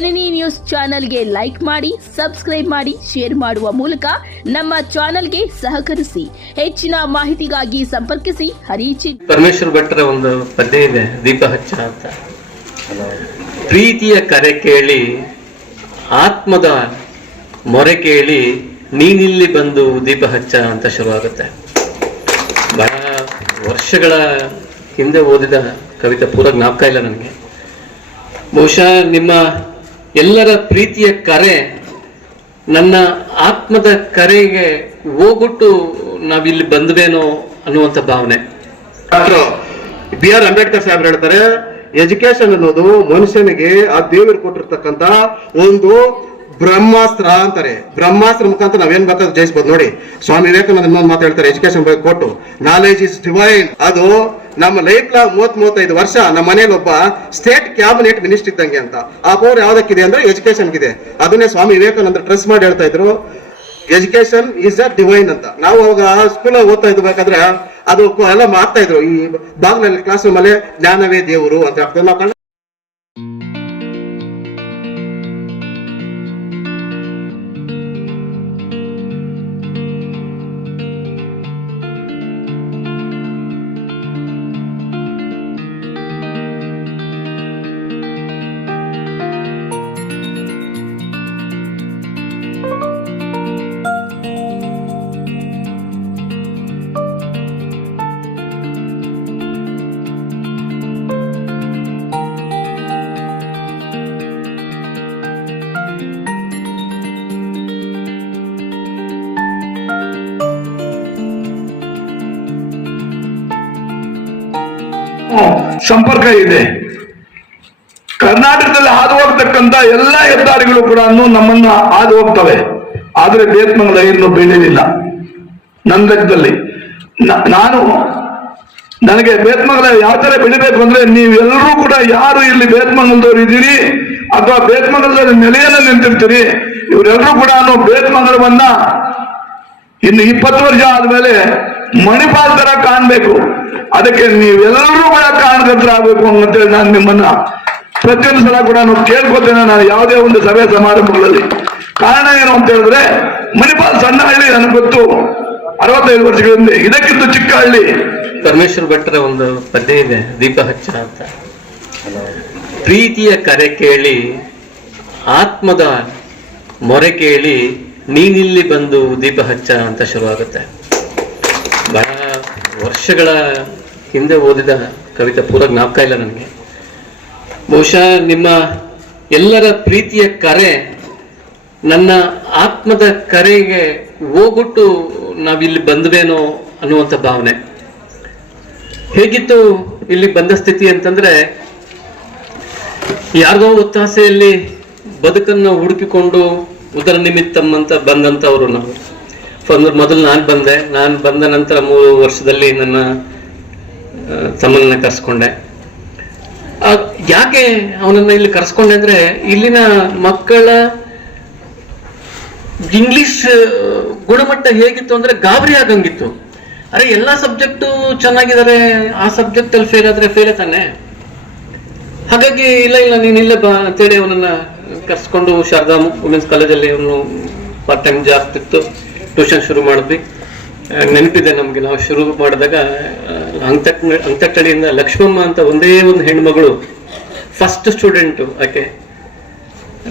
ಜನನಿ news ಚಾನೆಲ್ಗೆ like ಮಾಡಿ, subscribe ಮಾಡಿ, ಶೇರ್ ಮಾಡುವ ಮೂಲಕ ನಮ್ಮ ಚಾನೆಲ್ಗೆ ಸಹಕರಿಸಿ. ಹೆಚ್ಚಿನ ಮಾಹಿತಿಗಾಗಿ ಸಂಪರ್ಕಿಸಿ ಹರಿಚಿ. ಪರಮೇಶ್ವರ ಭಟ್ರ ಒಂದು ಪದ್ಯ ಇದೆ, ದೀಪ ಹಚ್ಚ ಅಂತ. ಪ್ರೀತಿಯ ಕರೆ ಕೇಳಿ, ಆತ್ಮದ ಮೊರೆ ಕೇಳಿ, ನೀನಿಲ್ಲಿ ಬಂದು ದೀಪ ಹಚ್ಚ ಅಂತ ಶುರುವಾಗುತ್ತೆ. ಬಹಳ ವರ್ಷಗಳ ಹಿಂದೆ ಓದಿದ ಕವಿತೆ, ಪೂರ ಜ್ಞಾಪಕ ಇಲ್ಲ ನನಗೆ. ಬಹುಶಃ ನಿಮ್ಮ ಎಲ್ಲರ ಪ್ರೀತಿಯ ಕರೆ ನನ್ನ ಆತ್ಮದ ಕರೆಗೆ ಹೋಗ್ಬಿಟ್ಟು ನಾವಿಲ್ಲಿ ಬಂದ್ವೇನೋ ಅನ್ನುವಂಥ ಭಾವನೆ. ಡಾಕ್ಟರ್ ಬಿ ಆರ್ ಅಂಬೇಡ್ಕರ್ ಸಾಹೇಬ್ರು ಹೇಳ್ತಾರೆ, ಎಜುಕೇಶನ್ ಅನ್ನೋದು ಮನುಷ್ಯನಿಗೆ ಆ ದೇವರು ಕೊಟ್ಟಿರ್ತಕ್ಕಂತ ಒಂದು ಬ್ರಹ್ಮಾಸ್ತ್ರ ಅಂತಾರೆ. ಬ್ರಹ್ಮಾಸ್ತ್ರ ಮುಖಾಂತರ ನಾವೇನ್ ಬೇಕಾದ್ರೂ ಜಯಿಸಬಹುದು. ನೋಡಿ, ಸ್ವಾಮಿ ವಿವೇಕಾನಂದ ಇನ್ನೊಂದು ಮಾತು ಹೇಳ್ತಾರೆ, ಎಜುಕೇಶನ್ ಬಗ್ಗೆ ಕೊಟ್ಟು, ನಾಲೆಜ್ ಇಸ್ ಡಿವೈನ್. ಅದು ನಮ್ಮ ಲೈಫ್ ಲಾಂಗ್ 35 ವರ್ಷ ನಮ್ಮ ಮನೇಲಿ ಒಬ್ಬ ಸ್ಟೇಟ್ ಕ್ಯಾಬಿನೆಟ್ ಮಿನಿಸ್ಟರ್ ಇದ್ದಂಗೆ ಅಂತ. ಆ ಪವರ್ ಯಾವ್ದಕ್ಕಿದೆ ಅಂದ್ರೆ ಎಜುಕೇಶನ್ ಇದೆ. ಅದನ್ನೇ ಸ್ವಾಮಿ ವಿವೇಕಾನಂದ ಟ್ರಸ್ಟ್ ಮಾಡಿ ಹೇಳ್ತಾ ಇದ್ರು, ಎಜುಕೇಶನ್ ಇಸ್ ಅ ಡಿವೈನ್ ಅಂತ. ನಾವು ಅವಾಗ ಸ್ಕೂಲ್ ಓದ್ತಾ ಇದ್ಬೇಕಾದ್ರೆ ಅದು ಎಲ್ಲ ಮಾಡ್ತಾ ಇದ್ರು, ಈ ಬಾಗ್ಲಲ್ಲಿ ಕ್ಲಾಸ್ ರೂಮ್ ಅಲ್ಲಿ ಜ್ಞಾನವೇ ದೇವರು ಅಂತ ಹೇಳ್ತಾರೆ. ಸಂಪರ್ಕ ಇದೆ. ಕರ್ನಾಟಕದಲ್ಲಿ ಹಾದು ಹೋಗ್ತಕ್ಕಂತ ಎಲ್ಲ ಹೆದ್ದಾರಿಗಳು ಕೂಡ ನಮ್ಮನ್ನ ಹಾದು ಹೋಗ್ತವೆ. ಆದ್ರೆ ಬೇತ್ಮಂಗಲ ಇನ್ನು ಬೆಳೀಲಿಲ್ಲ ನನ್ನ ಲೆಕ್ಕದಲ್ಲಿ. ನನಗೆ ಬೇತ್ಮಂಗಲ ಯಾವ ತರ ಬೆಳಿಬೇಕು ಅಂದ್ರೆ, ನೀವೆಲ್ಲರೂ ಕೂಡ ಯಾರು ಇಲ್ಲಿ ಬೇತ್ಮಂಗಲದವ್ರು ಇದ್ದೀರಿ ಅಥವಾ ಬೇತ್ಮಂಗಲದಲ್ಲಿ ನೆಲೆಯನ್ನು ನಿಂತಿರ್ತೀರಿ, ಇವರೆಲ್ಲರೂ ಕೂಡ ಬೇತ್ಮಂಗಲವನ್ನ ಇನ್ನು 20 ವರ್ಷ ಆದ್ಮೇಲೆ ಮಣಿಪಾಲ್ ತರ ಕಾಣ್ಬೇಕು. ಅದಕ್ಕೆ ನೀವೆಲ್ಲರೂ ಕೂಡ ಕಾರಣಕರ್ತರಾಗಬೇಕು ಅಂತೇಳಿ ನಾನು ನಿಮ್ಮನ್ನ ಪ್ರತಿಯೊಂದು ಸಲ ಕೂಡ ಕೇಳ್ಕೊತೇನೆ. ನಾನು ಯಾವುದೇ ಒಂದು ಸಭೆ ಸಮಾರಂಭಗಳಲ್ಲಿ ಕಾರಣ ಏನು ಅಂತ ಹೇಳಿದ್ರೆ, ಮಣಿಪಾಲ್ ಸಣ್ಣ ಹಳ್ಳಿ, ನನಗೆ ಗೊತ್ತು, 65 ವರ್ಷಗಳಿಂದ. ಇದಕ್ಕಿಂತ ಚಿಕ್ಕ ಹಳ್ಳಿ. ಪರಮೇಶ್ವರ ಭಟ್ರ ಒಂದು ಪದ್ಯ ಇದೆ, ದೀಪ ಹಚ್ಚ ಅಂತ. ಪ್ರೀತಿಯ ಕರೆ ಕೇಳಿ, ಆತ್ಮದ ಮೊರೆ ಕೇಳಿ, ನೀನಿಲ್ಲಿ ಬಂದು ದೀಪ ಹಚ್ಚ ಅಂತ ಶುರುವಾಗುತ್ತೆ. ಬಹಳ ವರ್ಷಗಳ ಹಿಂದೆ ಓದಿದ ಕವಿತೆ, ಪೂರ ಜ್ಞಾಪಕ ಇಲ್ಲ ನನಗೆ. ಬಹುಶಃ ನಿಮ್ಮ ಎಲ್ಲರ ಪ್ರೀತಿಯ ಕರೆ ನನ್ನ ಆತ್ಮದ ಕರೆಗೆ ಹೋಗ್ಬಿಟ್ಟು ನಾವಿಲ್ಲಿ ಬಂದ್ವೇನೋ ಅನ್ನುವಂಥ ಭಾವನೆ. ಹೇಗಿತ್ತು ಇಲ್ಲಿ ಬಂದ ಸ್ಥಿತಿ ಅಂತಂದ್ರೆ, ಯಾರ್ದೋ ಒತ್ತಾಸೆಯಲ್ಲಿ ಬದುಕನ್ನು ಹುಡುಕಿಕೊಂಡು ಉದರ ನಿಮಿತ್ತಂ ಅಂತ ಬಂದಂಥವ್ರು ನಾವು. ಮೊದಲು ನಾನು ಬಂದ ನಂತರ 3 ವರ್ಷದಲ್ಲಿ ನನ್ನ ತಮ್ಮನ್ನ ಕರ್ಸ್ಕೊಂಡೆ. ಯಾಕೆ ಅವನನ್ನ ಇಲ್ಲಿ ಕರ್ಸ್ಕೊಂಡೆ ಅಂದ್ರೆ, ಇಲ್ಲಿನ ಮಕ್ಕಳ ಇಂಗ್ಲಿಷ್ ಗುಣಮಟ್ಟ ಹೇಗಿತ್ತು ಅಂದ್ರೆ ಗಾಬರಿ ಆಗಂಗಿತ್ತು. ಅರೆ, ಎಲ್ಲಾ ಸಬ್ಜೆಕ್ಟು ಚೆನ್ನಾಗಿದ್ದಾರೆ, ಆ ಸಬ್ಜೆಕ್ಟ್ ಅಲ್ಲಿ ಫೇಲ್ ಆದ್ರೆ ಫೇಲ್ ತಾನೆ. ಹಾಗಾಗಿ ಇಲ್ಲ ನೀನ್ ಇಲ್ಲೇ ಬಾ ಅಂತೇಳಿ ಅವನನ್ನ ಕರ್ಸ್ಕೊಂಡು ಶಾರದಾ ವುಮೆನ್ಸ್ ಕಾಲೇಜಲ್ಲಿ ಅವನು ಪಾರ್ಟ್ ಟೈಮ್ ಜಾಬ್ ಇತ್ತು, ಟ್ಯೂಷನ್ ಶುರು ಮಾಡಿದ್ವಿ. ನೆನಪಿದೆ ನಮ್ಗೆ, ನಾವು ಶುರು ಮಾಡಿದಾಗ ಅಂಕತಳಿಯಿಂದ ಲಕ್ಷ್ಮಮ್ಮ ಅಂತ ಒಂದೇ ಒಂದು ಹೆಣ್ಮಗಳು, ಫಸ್ಟ್ ಸ್ಟೂಡೆಂಟು ಆಕೆ,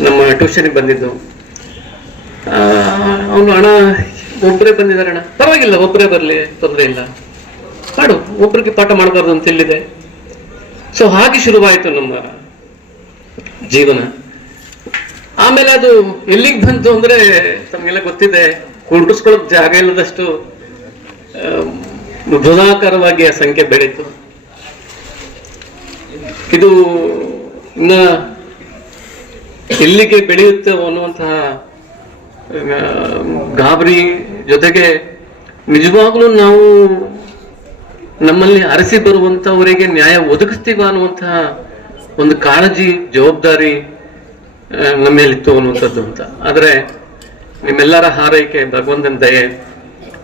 ನಮ್ಮ ಟ್ಯೂಷನ್ಗೆ ಬಂದಿದ್ದು. ಅವನು, ಅಣ್ಣ ಒಬ್ಬರೇ ಬಂದಿದ್ದಾರೆ ಅಣ್ಣ, ಪರವಾಗಿಲ್ಲ ಒಬ್ಬರೇ ಬರಲಿ, ತೊಂದರೆ ಇಲ್ಲ, ಮಾಡು, ಒಬ್ಬರಿಗೆ ಪಾಠ ಮಾಡಬಾರ್ದು ಅಂತ ಹೇಳಿದೆ. ಸೊ ಹಾಗೆ ಶುರುವಾಯಿತು ನಮ್ಮ ಜೀವನ. ಆಮೇಲೆ ಅದು ಎಲ್ಲಿಗೆ ಬಂತು ಅಂದ್ರೆ, ತಮಗೆಲ್ಲ ಗೊತ್ತಿದೆ, ಕುಂಡ್ರಿಸ್ಕೊಳ್ಳೋಕ್ ಜಾಗ ಇಲ್ಲದಷ್ಟು ಬೃಹದಾಕಾರವಾಗಿ ಆ ಸಂಖ್ಯೆ ಬೆಳೀತು. ಇದು ಇನ್ನ ಎಲ್ಲಿಗೆ ಬೆಳೆಯುತ್ತೆ ಅನ್ನುವಂತಹ ಗಾಬರಿ ಜೊತೆಗೆ ನಿಜವಾಗ್ಲೂ ನಾವು ನಮ್ಮಲ್ಲಿ ಅರಸಿ ಬರುವಂತವರಿಗೆ ನ್ಯಾಯ ಒದಗಿಸ್ತೀವ ಅನ್ನುವಂತಹ ಒಂದು ಕಾಳಜಿ, ಜವಾಬ್ದಾರಿ ನಮ್ಮ ಮೇಲಿತ್ತು ಅನ್ನುವಂಥದ್ದು ಅಂತ. ಆದ್ರೆ ನಿಮ್ಮೆಲ್ಲರ ಹಾರೈಕೆ, ಭಗವಂತನ ದಯೆ,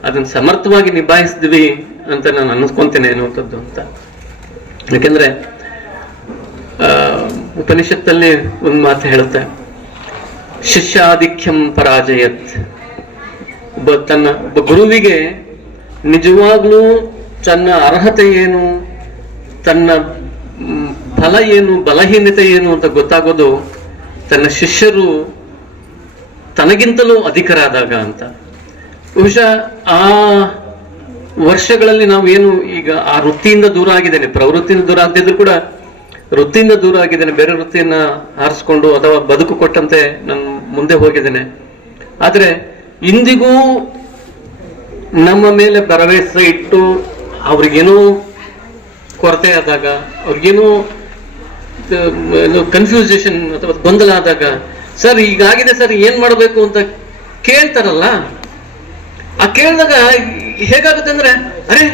ಅದನ್ನ ಸಮರ್ಥವಾಗಿ ನಿಭಾಯಿಸಿದ್ವಿ ಅಂತ ನಾನು ಅನ್ನಿಸ್ಕೊಂತೇನೆ ಅನ್ನುವಂಥದ್ದು ಅಂತ. ಯಾಕೆಂದ್ರೆ ಉಪನಿಷತ್ತಲ್ಲಿ ಒಂದು ಮಾತು ಹೇಳುತ್ತೆ, ಶಿಷ್ಯಾಧಿಕ್ಯಂ ಪರಾಜಯತ್. ಒಬ್ಬ ಗುರುವಿಗೆ ನಿಜವಾಗ್ಲೂ ತನ್ನ ಅರ್ಹತೆ ಏನು, ತನ್ನ ಫಲ ಏನು, ಬಲಹೀನತೆ ಏನು ಅಂತ ಗೊತ್ತಾಗೋದು ತನ್ನ ಶಿಷ್ಯರು ತನಗಿಂತಲೂ ಅಧಿಕರಾದಾಗ ಅಂತ. ಬಹುಶಃ ಆ ವರ್ಷಗಳಲ್ಲಿ ನಾವು ಏನು ಈಗ ಆ ವೃತ್ತಿಯಿಂದ ದೂರ ಆಗಿದ್ದೇನೆ, ಪ್ರವೃತ್ತಿಯಿಂದ ದೂರ ಆಗದಿದ್ರು ಕೂಡ ವೃತ್ತಿಯಿಂದ ದೂರ ಆಗಿದ್ದೇನೆ, ಬೇರೆ ವೃತ್ತಿಯನ್ನ ಆರಿಸ್ಕೊಂಡು ಅಥವಾ ಬದುಕು ಕೊಟ್ಟಂತೆ ನಾನು ಮುಂದೆ ಹೋಗಿದ್ದೇನೆ. ಆದ್ರೆ ಇಂದಿಗೂ ನಮ್ಮ ಮೇಲೆ ಭರವಸೆ ಇಟ್ಟು ಅವ್ರಿಗೇನೋ ಕೊರತೆ ಆದಾಗ, ಅವ್ರಿಗೇನೋ ಕನ್ಫ್ಯೂಷನ್ ಅಥವಾ ಗೊಂದಲ ಆದಾಗ, ಸರ್ ಹೀಗಾಗಿದೆ ಸರ್ ಏನ್ ಮಾಡಬೇಕು ಅಂತ ಕೇಳ್ತಾರಲ್ಲ, ಆ ಕೇಳಿದಾಗ ಹೇಗಾಗುತ್ತೆ ಅಂದ್ರೆ, ಅರೆ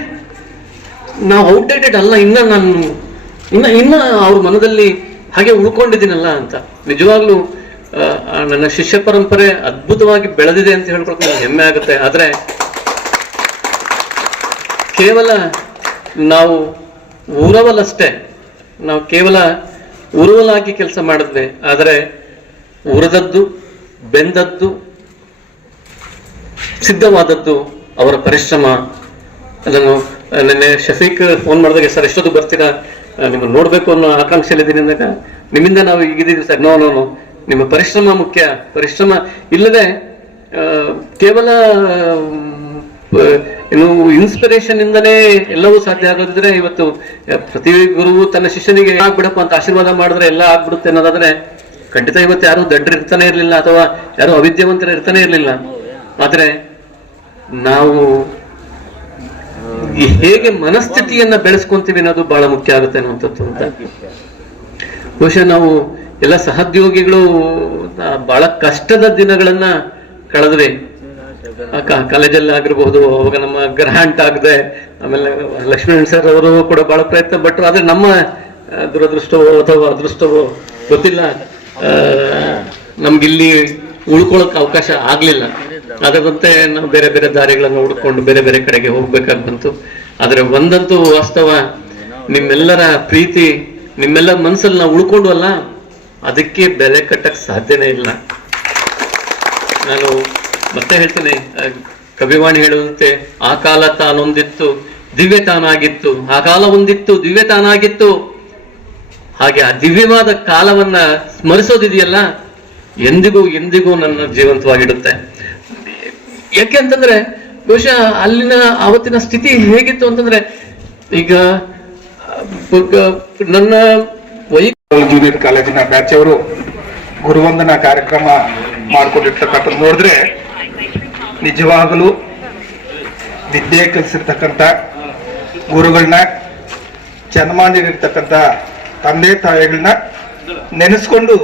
ನಾವು ಔಟ್ಡೇಟೆಡ್ ಅಲ್ಲ, ಇನ್ನ ಅವ್ರ ಮನದಲ್ಲಿ ಹಾಗೆ ಉಳ್ಕೊಂಡಿದ್ದೀನಲ್ಲ ಅಂತ. ನಿಜವಾಗ್ಲೂ ನನ್ನ ಶಿಷ್ಯ ಪರಂಪರೆ ಅದ್ಭುತವಾಗಿ ಬೆಳೆದಿದೆ ಅಂತ ಹೇಳ್ಕೊಳಕ್ಕೆ ನನಗೆ ಹೆಮ್ಮೆ ಆಗುತ್ತೆ. ಆದ್ರೆ ಕೇವಲ ನಾವು ಉರವಲಷ್ಟೇ, ನಾವು ಕೇವಲ ಉರುವಲಾಗಿ ಕೆಲಸ ಮಾಡಿದ್ವಿ. ಆದರೆ ಉರಿದದ್ದು, ಬೆಂದದ್ದು, ಸಿದ್ಧವಾದದ್ದು ಅವರ ಪರಿಶ್ರಮ. ಅದನ್ನು ನಿನ್ನೆ ಶಫೀಕ್ ಫೋನ್ ಮಾಡಿದಾಗ, ಸರ್ ಎಷ್ಟೊತ್ತು ಬರ್ತೀರಾ, ನಿಮ್ಮನ್ನು ನೋಡ್ಬೇಕು ಅನ್ನೋ ಆಕಾಂಕ್ಷೆಯಲ್ಲಿದ್ದೀನಿ ಅಂದಾಗ, ನಿಮ್ಮಿಂದ ನಾವು ಈಗಿದ್ದೀವಿ ಸರ್. ನೋ ನಿಮ್ಮ ಪರಿಶ್ರಮ ಮುಖ್ಯ. ಪರಿಶ್ರಮ ಇಲ್ಲದೆ ಕೇವಲ ಏನು ಇನ್ಸ್ಪಿರೇಷನ್ ಇಂದನೇ ಎಲ್ಲವೂ ಸಾಧ್ಯ ಆಗೋದಿದ್ರೆ, ಇವತ್ತು ಪ್ರತಿ ಗುರುವು ತನ್ನ ಶಿಷ್ಯನಿಗೆ ಆಗ್ಬಿಡಪ್ಪ ಅಂತ ಆಶೀರ್ವಾದ ಮಾಡಿದ್ರೆ ಎಲ್ಲ ಆಗ್ಬಿಡುತ್ತೆ ಅನ್ನೋದಾದ್ರೆ ಖಂಡಿತ ಇವತ್ತು ಯಾರು ದಡ್ಡರು ಇರ್ತಾನೆ ಇರ್ಲಿಲ್ಲ, ಅಥವಾ ಯಾರು ಅವಿದ್ಯಾವಂತರು ಇರ್ತಾನೆ ಇರ್ಲಿಲ್ಲ. ಆದ್ರೆ ನಾವು ಹೇಗೆ ಮನಸ್ಥಿತಿಯನ್ನ ಬೆಳೆಸ್ಕೊಂತೀವಿ ಅನ್ನೋದು ಬಹಳ ಮುಖ್ಯ ಆಗುತ್ತೆ ಅನ್ನುವಂಥದ್ದು ಅಂತ. ಬಹುಶಃ ನಾವು ಎಲ್ಲ ಸಹೋದ್ಯೋಗಿಗಳು ಬಹಳ ಕಷ್ಟದ ದಿನಗಳನ್ನ ಕಳೆದ್ವಿ. ಕಾಲೇಜಲ್ಲಿ ಆಗಿರ್ಬಹುದು, ಅವಾಗ ನಮ್ಮ ಗ್ರಾಂಟ್ ಆಗದೆ, ಆಮೇಲೆ ಲಕ್ಷ್ಮೀನಾರಾಯಣ ಸರ್ ಅವರು ಕೂಡ ಬಹಳ ಪ್ರಯತ್ನ ಪಟ್ಟರು. ಆದ್ರೆ ನಮ್ಮ ದುರದೃಷ್ಟವೋ ಅಥವಾ ಅದೃಷ್ಟವೋ ಗೊತ್ತಿಲ್ಲ, ನಮ್ಗಿಲ್ಲಿ ಉಳ್ಕೊಳಕ್ ಅವಕಾಶ ಆಗ್ಲಿಲ್ಲ. ಅದರಂತೆ ನಾವು ಬೇರೆ ಬೇರೆ ದಾರಿಗಳನ್ನು ಹುಡ್ಕೊಂಡು ಬೇರೆ ಬೇರೆ ಕಡೆಗೆ ಹೋಗ್ಬೇಕಾಗಿ ಬಂತು. ಆದ್ರೆ ಒಂದಂತೂ ವಾಸ್ತವ, ನಿಮ್ಮೆಲ್ಲರ ಪ್ರೀತಿ ನಿಮ್ಮೆಲ್ಲರ ಮನಸ್ಸಲ್ಲಿ ನಾವು ಉಳ್ಕೊಂಡ್ವಲ್ಲ, ಅದಕ್ಕೆ ಬೆಲೆ ಕಟ್ಟಕ್ ಸಾಧ್ಯನೇ ಇಲ್ಲ. ನಾನು ಮತ್ತೆ ಹೇಳ್ತೇನೆ, ಕವಿವಾಣಿ ಹೇಳುವಂತೆ, ಆ ಕಾಲ ತಾನೊಂದಿತ್ತು ದಿವ್ಯ ತಾನಾಗಿತ್ತು, ಆ ಕಾಲ ಒಂದಿತ್ತು ದಿವ್ಯ ತಾನಾಗಿತ್ತು. ಹಾಗೆ ಆ ದಿವ್ಯವಾದ ಕಾಲವನ್ನ ಸ್ಮರಿಸೋದಿದೆಯಲ್ಲ, ಎಂದಿಗೂ ನನ್ನ ಜೀವಂತವಾಗಿಡುತ್ತೆ. ಯಾಕೆ ಅಂತಂದ್ರೆ, ಬಹುಶಃ ಅಲ್ಲಿನ ಆವತ್ತಿನ ಸ್ಥಿತಿ ಹೇಗಿತ್ತು ಅಂತಂದ್ರೆ, ಈಗ ನನ್ನ ಜೂನಿಯರ್ ಕಾಲೇಜಿನ ಬ್ಯಾಚ್ ಅವರು ಗುರುವಂದನಾ ಕಾರ್ಯಕ್ರಮ ಮಾಡಿಕೊಂಡಿರ್ತಕ್ಕಂಥ ನೋಡಿದ್ರೆ, ನಿಜವಾಗಲೂ ವಿದ್ಯೆ ಕಲಿಸಿರ್ತಕ್ಕಂಥ ಗುರುಗಳನ್ನ, ಜನ್ಮಾಂದಿರ್ತಕ್ಕಂಥ ತಂದೆ ತಾಯಿಗಳನ್ನ ನೆನೆಸ್ಕೊಂಡು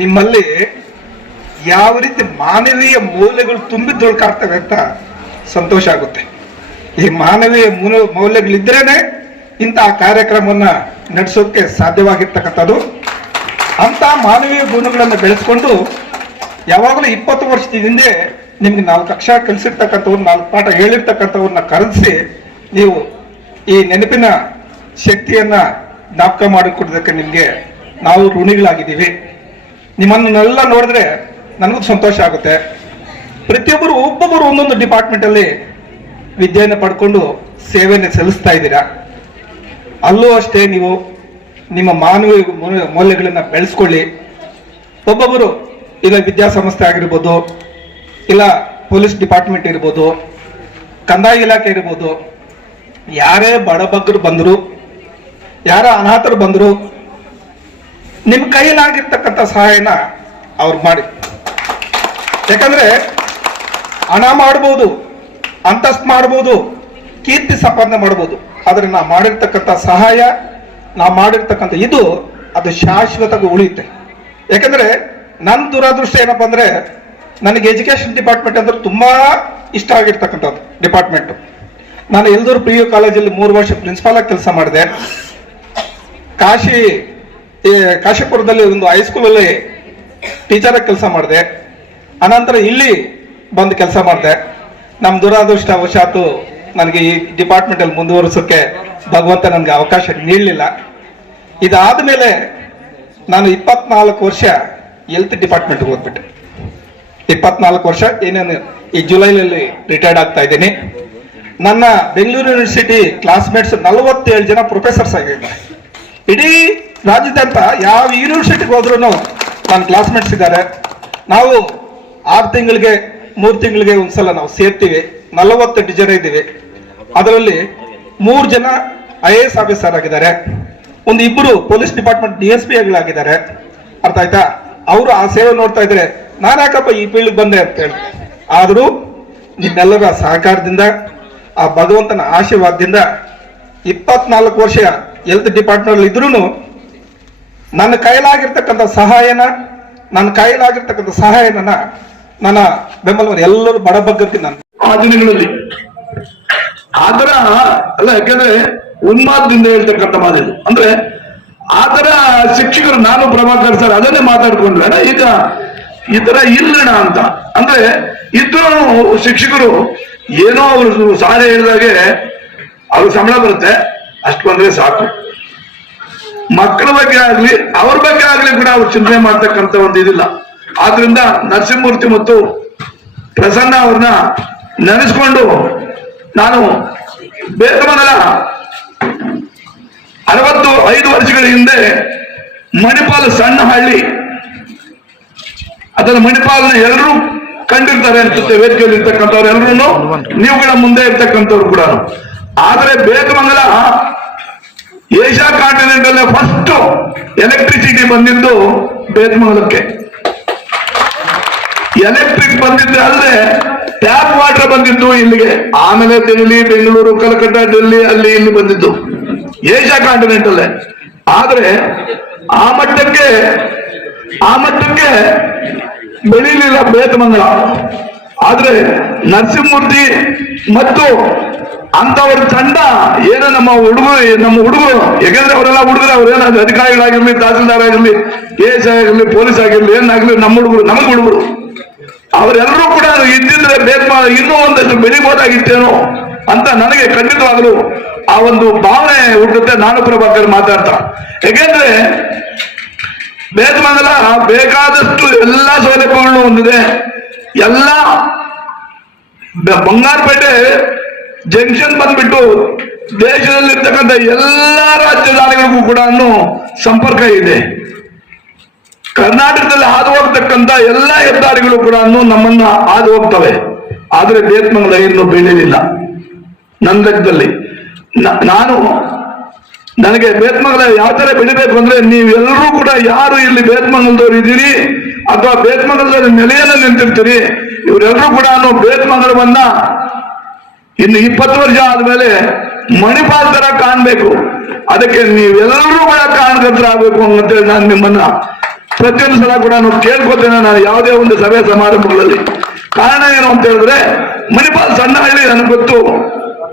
ನಿಮ್ಮಲ್ಲಿ ಯಾವ ರೀತಿ ಮಾನವೀಯ ಮೌಲ್ಯಗಳು ತುಂಬಿ ತುಳ್ಕಾಡ್ತವೆ ಅಂತ ಸಂತೋಷ ಆಗುತ್ತೆ. ಈ ಮಾನವೀಯ ಮೌಲ್ಯಗಳಿದ್ರೇನೆ ಇಂತಹ ಕಾರ್ಯಕ್ರಮವನ್ನ ನಡೆಸೋಕೆ ಸಾಧ್ಯವಾಗಿರ್ತಕ್ಕಂಥದ್ದು. ಅಂತ ಮಾನವೀಯ ಗುಣಗಳನ್ನು ಬೆಳೆಸ್ಕೊಂಡು ಯಾವಾಗಲೂ 20 ವರ್ಷದ ಹಿಂದೆ ನಿಮ್ಗೆ 4 ಕಕ್ಷಾ ಕಲಿಸಿರ್ತಕ್ಕಂಥವ್ರು, 4 ಪಾಠ ಹೇಳಿರ್ತಕ್ಕಂಥವ್ರನ್ನ ಕರೆಸಿ ನೀವು ಈ ನೆನಪಿನ ಶಕ್ತಿಯನ್ನ ಜ್ಞಾಪಕ ಮಾಡಿಕೊಡೋದಕ್ಕೆ ನಿಮ್ಗೆ ನಾವು ಋಣಿಗಳಾಗಿದ್ದೀವಿ. ನಿಮ್ಮನ್ನೆಲ್ಲ ನೋಡಿದ್ರೆ ನನಗೂ ಸಂತೋಷ ಆಗುತ್ತೆ. ಪ್ರತಿಯೊಬ್ಬರು ಒಬ್ಬೊಬ್ಬರು ಒಂದೊಂದು ಡಿಪಾರ್ಟ್ಮೆಂಟ್ ಅಲ್ಲಿ ವಿದ್ಯೆಯನ್ನು ಪಡ್ಕೊಂಡು ಸೇವೆಯನ್ನು ಸಲ್ಲಿಸ್ತಾ ಇದ್ದೀರಾ. ಅಲ್ಲೂ ಅಷ್ಟೇ, ನೀವು ನಿಮ್ಮ ಮಾನವೀಯ ಮೌಲ್ಯಗಳನ್ನ ಬೆಳೆಸ್ಕೊಳ್ಳಿ. ಒಬ್ಬೊಬ್ಬರು ಈಗ ವಿದ್ಯಾಸಂಸ್ಥೆ ಆಗಿರ್ಬೋದು, ಇಲ್ಲ ಪೊಲೀಸ್ ಡಿಪಾರ್ಟ್ಮೆಂಟ್ ಇರ್ಬೋದು, ಕಂದಾಯ ಇಲಾಖೆ ಇರ್ಬೋದು, ಯಾರೇ ಬಡಬಗ್ಗರು ಬಂದರು, ಯಾರ ಅನಾಥರು ಬಂದರು, ನಿಮ್ಮ ಕೈಲಾಗಿರ್ತಕ್ಕಂಥ ಸಹಾಯನ ಅವ್ರು ಮಾಡಿ. ಯಾಕಂದ್ರೆ ಹಣ ಮಾಡ್ಬೋದು, ಅಂತಸ್ತು ಮಾಡ್ಬೋದು, ಕೀರ್ತಿ ಸಂಪಾದನೆ ಮಾಡ್ಬೋದು, ಆದ್ರೆ ನಾ ಮಾಡಿರ್ತಕ್ಕಂಥ ಸಹಾಯ, ನಾ ಮಾಡಿರ್ತಕ್ಕಂಥ ಅದು ಶಾಶ್ವತವಾಗಿ ಉಳಿಯುತ್ತೆ. ಯಾಕಂದ್ರೆ ನನ್ನ ದುರಾದೃಷ್ಟ ಏನಪ್ಪಾ ಅಂದ್ರೆ, ನನಗೆ ಎಜುಕೇಶನ್ ಡಿಪಾರ್ಟ್ಮೆಂಟ್ ಅಂದ್ರೆ ತುಂಬಾ ಇಷ್ಟ ಆಗಿರ್ತಕ್ಕಂಥದ್ದು ಡಿಪಾರ್ಟ್ಮೆಂಟ್. ನಾನು ಎಲ್ದೂರು PU ಕಾಲೇಜಲ್ಲಿ 3 ವರ್ಷ ಪ್ರಿನ್ಸಿಪಾಲ್ ಆಗಿ ಕೆಲಸ ಮಾಡಿದೆ. ಕಾಶಿಪುರದಲ್ಲಿ ಒಂದು ಹೈಸ್ಕೂಲಲ್ಲಿ ಟೀಚರ್ ಆಗಿ ಕೆಲಸ ಮಾಡಿದೆ. ಅನಂತರ ಇಲ್ಲಿ ಬಂದು ಕೆಲಸ ಮಾಡಿದೆ. ನಮ್ಮ ದುರಾದೃಷ್ಟವಶಾತು ನನಗೆ ಈ ಡಿಪಾರ್ಟ್ಮೆಂಟ್ ಅಲ್ಲಿ ಮುಂದುವರಿಸೋಕೆ ಭಗವಂತ ನನಗೆ ಅವಕಾಶ ನೀಡಲಿಲ್ಲ. ಇದಾದ ಮೇಲೆ ನಾನು 24 ವರ್ಷ ಹೆಲ್ತ್ ಡಿಪಾರ್ಟ್ಮೆಂಟ್ಗೆ ಓದ್ಬಿಟ್ಟೆ. 24 ವರ್ಷ ಏನೇನು ಈ ಜುಲೈನಲ್ಲಿ ರಿಟೈರ್ಡ್ ಆಗ್ತಾ ಇದ್ದೀನಿ. ನನ್ನ ಬೆಂಗಳೂರು ಯೂನಿವರ್ಸಿಟಿ ಕ್ಲಾಸ್ಮೇಟ್ಸ್ 47 ಜನ ಪ್ರೊಫೆಸರ್ಸ್ ಆಗಿದ್ದಾರೆ. ಇಡೀ ರಾಜ್ಯದಂತ ಯಾವ ಯೂನಿವರ್ಸಿಟಿಗೆ ಹೋದ್ರೂ ನನ್ನ ಕ್ಲಾಸ್ಮೇಟ್ಸ್ ಇದ್ದಾರೆ. ನಾವು 6 ತಿಂಗಳಿಗೆ 3 ತಿಂಗಳಿಗೆ ಒಂದ್ಸಲ ನಾವು ಸೇರ್ತೀವಿ. 48 ಜನ ಇದ್ದೀವಿ. ಅದರಲ್ಲಿ 3 ಜನ IAS ಆಫೀಸರ್ ಆಗಿದ್ದಾರೆ, ಒಂದು 2 ಪೊಲೀಸ್ ಡಿಪಾರ್ಟ್ಮೆಂಟ್ DSP ಆಗಿದ್ದಾರೆ. ಅರ್ಥ ಆಯ್ತಾ? ಅವರು ಆ ಸೇವೆ ನೋಡ್ತಾ ಇದ್ರೆ ನಾನು ಯಾಕಪ್ಪ ಈ ಫೀಲ್ಡ್ ಬಂದೆ ಅಂತ ಹೇಳಿ. ಆದರೂ ನಿಮ್ಮೆಲ್ಲರ ಸಹಕಾರದಿಂದ, ಆ ಭಗವಂತನ ಆಶೀರ್ವಾದದಿಂದ 24 ವರ್ಷ ಹೆಲ್ತ್ ಡಿಪಾರ್ಟ್ಮೆಂಟ್ ಇದ್ರೂ ನನ್ನ ಕೈಲಾಗಿರ್ತಕ್ಕಂಥ ಸಹಾಯನ ನನ್ನ ಬೆಂಬಲವರು ಎಲ್ಲರೂ ಬಡಬಗ್ಗತ್ತಿ ನಾನು ಆ ದಿನಗಳಲ್ಲಿ ಆತರ ಅಲ್ಲ, ಯಾಕಂದ್ರೆ ಉನ್ಮಾದದಿಂದ ಹೇಳ್ತಕ್ಕಂಥ ಮಾತಿದು. ಅಂದ್ರೆ ಆತರ ಶಿಕ್ಷಕರು, ನಾನು ಪ್ರಭಾಕರ್ ಸರ್ ಅದನ್ನೇ ಮಾತಾಡ್ಕೊಂಡ್ರೆ ಈಗ ಈ ತರ ಇಲ್ಲಣ ಅಂತ. ಅಂದ್ರೆ ಇದ್ರು ಶಿಕ್ಷಕರು ಏನೋ ಅವರು ಸಾಲ ಹೇಳಿದಾಗೆ ಅವ್ರ ಸಂಬಳ ಬರುತ್ತೆ, ಅಷ್ಟು ಬಂದ್ರೆ ಸಾಕು. ಮಕ್ಕಳ ಬಗ್ಗೆ ಆಗ್ಲಿ ಅವ್ರ ಬಗ್ಗೆ ಆಗ್ಲಿ ಕೂಡ ಅವ್ರು ಚಿಂತನೆ ಮಾಡ್ತಕ್ಕಂಥ ಒಂದು ಇದಿಲ್ಲ. ಆದ್ರಿಂದ ನರಸಿಂಹಮೂರ್ತಿ ಮತ್ತು ಪ್ರಸನ್ನ ಅವ್ರನ್ನ ನೆನೆಸ್ಕೊಂಡು ನಾನು ಬೇಕಮಂಗಲ 65 ವರ್ಷಗಳ ಹಿಂದೆ ಮಣಿಪಾಲ್ ಸಣ್ಣ ಹಳ್ಳಿ, ಅದನ್ನ ಮಣಿಪಾಲ್ನ ಎಲ್ಲರೂ ಕಂಡಿರ್ತಾರೆ ಅನ್ಸುತ್ತೆ, ವೇದಿಕೆಯಲ್ಲಿ ಇರ್ತಕ್ಕಂಥವ್ರು ಎಲ್ಲರೂ, ನೀವುಗಳ ಮುಂದೆ ಇರ್ತಕ್ಕಂಥವ್ರು ಕೂಡ. ಆದ್ರೆ ಬೇಕಮಂಗಲ ಏಷ್ಯಾ ಕಾಂಟಿನೆಂಟ್ ಅಲ್ಲೇ ಫಸ್ಟ್ ಎಲೆಕ್ಟ್ರಿಸಿಟಿ ಬಂದಿದ್ದು ಬೇಕಮಂಗಲಕ್ಕೆ. ಎಲೆಕ್ಟ್ರಿಕ್ ಬಂದಿದ್ದು ಅಲ್ಲದೆ ಟ್ಯಾಪ್ ವಾಟರ್ ಬಂದಿದ್ದು ಇಲ್ಲಿಗೆ. ಆಮೇಲೆ ದೆಹಲಿ, ಬೆಂಗಳೂರು, ಕಲ್ಕಟ್ಟ, ಡೆಲ್ಲಿ ಅಲ್ಲಿ ಇಲ್ಲಿ ಬಂದಿದ್ದು ಏಷ್ಯಾ ಕಾಂಟಿನೆಂಟ್ ಅಲ್ಲೇ. ಆದ್ರೆ ಆ ಮಟ್ಟಕ್ಕೆ ಬೆಳೀಲಿಲ್ಲ ಬೇತಮಂಗಲ. ಆದ್ರೆ ನರಸಿಂಹಮೂರ್ತಿ ಮತ್ತು ಅಂತವರ ತಂಡ ಏನೋ ನಮ್ಮ ಹುಡುಗರು, ಯಾಕಂದ್ರೆ ಅವರೆಲ್ಲ ಹುಡುಗರು, ಅವ್ರೇನಾದ್ರು ಅಧಿಕಾರಿಗಳಾಗಿರ್ಲಿ, ತಹಸೀಲ್ದಾರ್ ಆಗಿರ್ಲಿ, AS ಆಗಿರ್ಲಿ, ಪೊಲೀಸ್ ಆಗಿರ್ಲಿ, ಏನಾಗ್ಲಿ, ನಮ್ಮ ಹುಡುಗರು, ನಮಗೆ ಹುಡುಗರು, ಅವರೆಲ್ಲರೂ ಕೂಡ ಇದ್ದಿದ್ರೆ ಇನ್ನೂ ಒಂದಷ್ಟು ಬೆಳಿಬೋದಾಗಿತ್ತೇನೋ ಅಂತ ನನಗೆ ಖಂಡಿತವಾಗಲು ಆ ಒಂದು ಭಾವನೆ ಹುಟ್ಟುತ್ತೆ. ನಾನು ಪ್ರಭಾಕರ್ ಮಾತಾಡ್ತಾ, ಯಾಕೆಂದ್ರೆ ಬೇತಮಂಗಲ ಬೇಕಾದಷ್ಟು ಎಲ್ಲಾ ಸೌಲಭ್ಯಗಳನ್ನು ಹೊಂದಿದೆ. ಎಲ್ಲ ಬಂಗಾರಪೇಟೆ ಜಂಕ್ಷನ್ ಬಂದ್ಬಿಟ್ಟು ದೇಶದಲ್ಲಿರ್ತಕ್ಕಂಥ ಎಲ್ಲಾ ರಾಜಧಾನಿಗಳಿಗೂ ಕೂಡ ಸಂಪರ್ಕ ಇದೆ. ಕರ್ನಾಟಕದಲ್ಲಿ ಹಾದು ಹೋಗ್ತಕ್ಕಂಥ ಎಲ್ಲಾ ಹೆದ್ದಾರಿಗಳು ಕೂಡ ನಮ್ಮನ್ನ ಹಾದು ಹೋಗ್ತವೆ. ಆದ್ರೆ ಬೇತಮಂಗಲ ಇನ್ನೂ ಬೆಳೀಲಿಲ್ಲ ನನ್ನ ಲೆಕ್ಕದಲ್ಲಿ. ನನಗೆ ಬೇತಮಂಗಲ ಯಾವ ತರ ಬೆಳಿಬೇಕು ಅಂದ್ರೆ, ನೀವೆಲ್ಲರೂ ಕೂಡ ಯಾರು ಇಲ್ಲಿ ಬೇತಮಂಗಲದವ್ರು ಇದ್ದೀರಿ ಅಥವಾ ಬೇತಮಂಗಲದಲ್ಲಿ ನೆಲೆಯಲ್ಲಿ ನಿಂತಿರ್ತೀರಿ, ಇವರೆಲ್ಲರೂ ಕೂಡ ಬೇತಮಂಗಲವನ್ನ ಇನ್ನು 20 ವರ್ಷ ಆದ್ಮೇಲೆ ಮಣಿಪಾಲ್ ತರ ಕಾಣ್ಬೇಕು. ಅದಕ್ಕೆ ನೀವೆಲ್ಲರೂ ಕೂಡ ಕಾರಣಕರ್ತರಾಗಬೇಕು ಅಂತೇಳಿ ನಾನು ನಿಮ್ಮನ್ನ ಪ್ರತಿಯೊಂದು ಸಲ ಕೂಡ ಕೇಳ್ಕೊತೇನೆ. ನಾನು ಯಾವುದೇ ಒಂದು ಸಭೆ ಸಮಾರಂಭಗಳಲ್ಲಿ ಕಾರಣ ಏನು ಅಂತ ಹೇಳಿದ್ರೆ, ಮಣಿಪಾಲ್ ಸಣ್ಣ ಹಳ್ಳಿ ನನಗೆ ಗೊತ್ತು,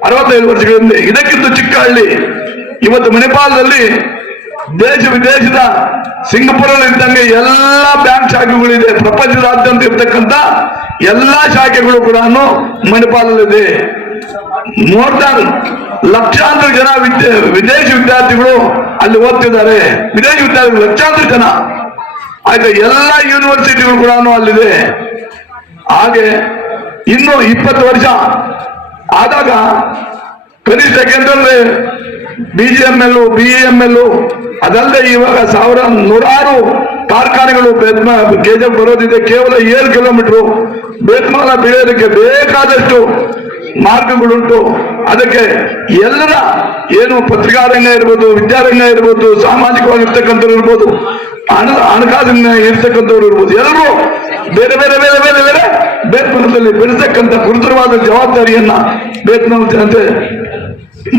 65 ವರ್ಷಗಳ ಹಿಂದೆ. ಇದಕ್ಕಿಂತ ಚಿಕ್ಕ ಹಳ್ಳಿ. ಇವತ್ತು ಮಣಿಪಾಲದಲ್ಲಿ ದೇಶ ವಿದೇಶದ ಸಿಂಗಪುರಲ್ಲಿ ಇದ್ದಂಗೆ ಎಲ್ಲಾ ಬ್ಯಾಂಕ್ ಶಾಖೆಗಳಿದೆ. ಪ್ರಪಂಚದಾದ್ಯಂತ ಇರ್ತಕ್ಕಂಥ ಎಲ್ಲಾ ಶಾಖೆಗಳು ಕೂಡ ಮಣಿಪಾಲಲ್ಲಿದೆ. ಮೋರ್ ದಾನ್ ಲಕ್ಷಾಂತರ ಜನ ವಿದೇಶಿ ವಿದ್ಯಾರ್ಥಿಗಳು ಅಲ್ಲಿ ಓದ್ತಿದ್ದಾರೆ. ವಿದೇಶಿ ವಿದ್ಯಾರ್ಥಿಗಳು ಲಕ್ಷಾಂತರ ಜನ. ಆಯ್ತು, ಎಲ್ಲಾ ಯೂನಿವರ್ಸಿಟಿಗಳು ಕೂಡ ಅಲ್ಲಿದೆ. ಹಾಗೆ ಇನ್ನು 20 ವರ್ಷ ಆದಾಗ ಕನಿಷ್ಠ ಯಾಕೆಂತಂದ್ರೆ BGML, BEML ಅದಲ್ಲದೆ ಇವಾಗ ನೂರಾರು ಕಾರ್ಖಾನೆಗಳು KGF ಬರೋದಿದೆ. ಕೇವಲ 7 ಕಿಲೋಮೀಟರ್ ಬೇತಮಂಗಲ ಬೆಳೆಯೋದಕ್ಕೆ ಬೇಕಾದಷ್ಟು ಮಾರ್ಗಗಳುಂಟು. ಅದಕ್ಕೆ ಎಲ್ಲರ ಏನು ಪತ್ರಿಕಾರಂಗ ಇರ್ಬೋದು, ವಿದ್ಯಾರಂಗ ಇರ್ಬೋದು, ಸಾಮಾಜಿಕವಾಗಿರ್ತಕ್ಕಂಥವ್ರು ಇರ್ಬೋದು, ಹಣಕಾಸಿನ ಇರ್ತಕ್ಕಂಥವ್ರು ಇರ್ಬೋದು, ಎಲ್ಲರೂ ಬೇರೆ ಬೇರೆ ಬೇರೆ ಬೇರೆ ಬೇರೆ ಬೇತಮಂಗಲದಲ್ಲಿ ಬೆಳೆಸತಕ್ಕಂಥ ಗುರುತರವಾದ ಜವಾಬ್ದಾರಿಯನ್ನ ಬೇತಮಂಗಲ ಜನತೆ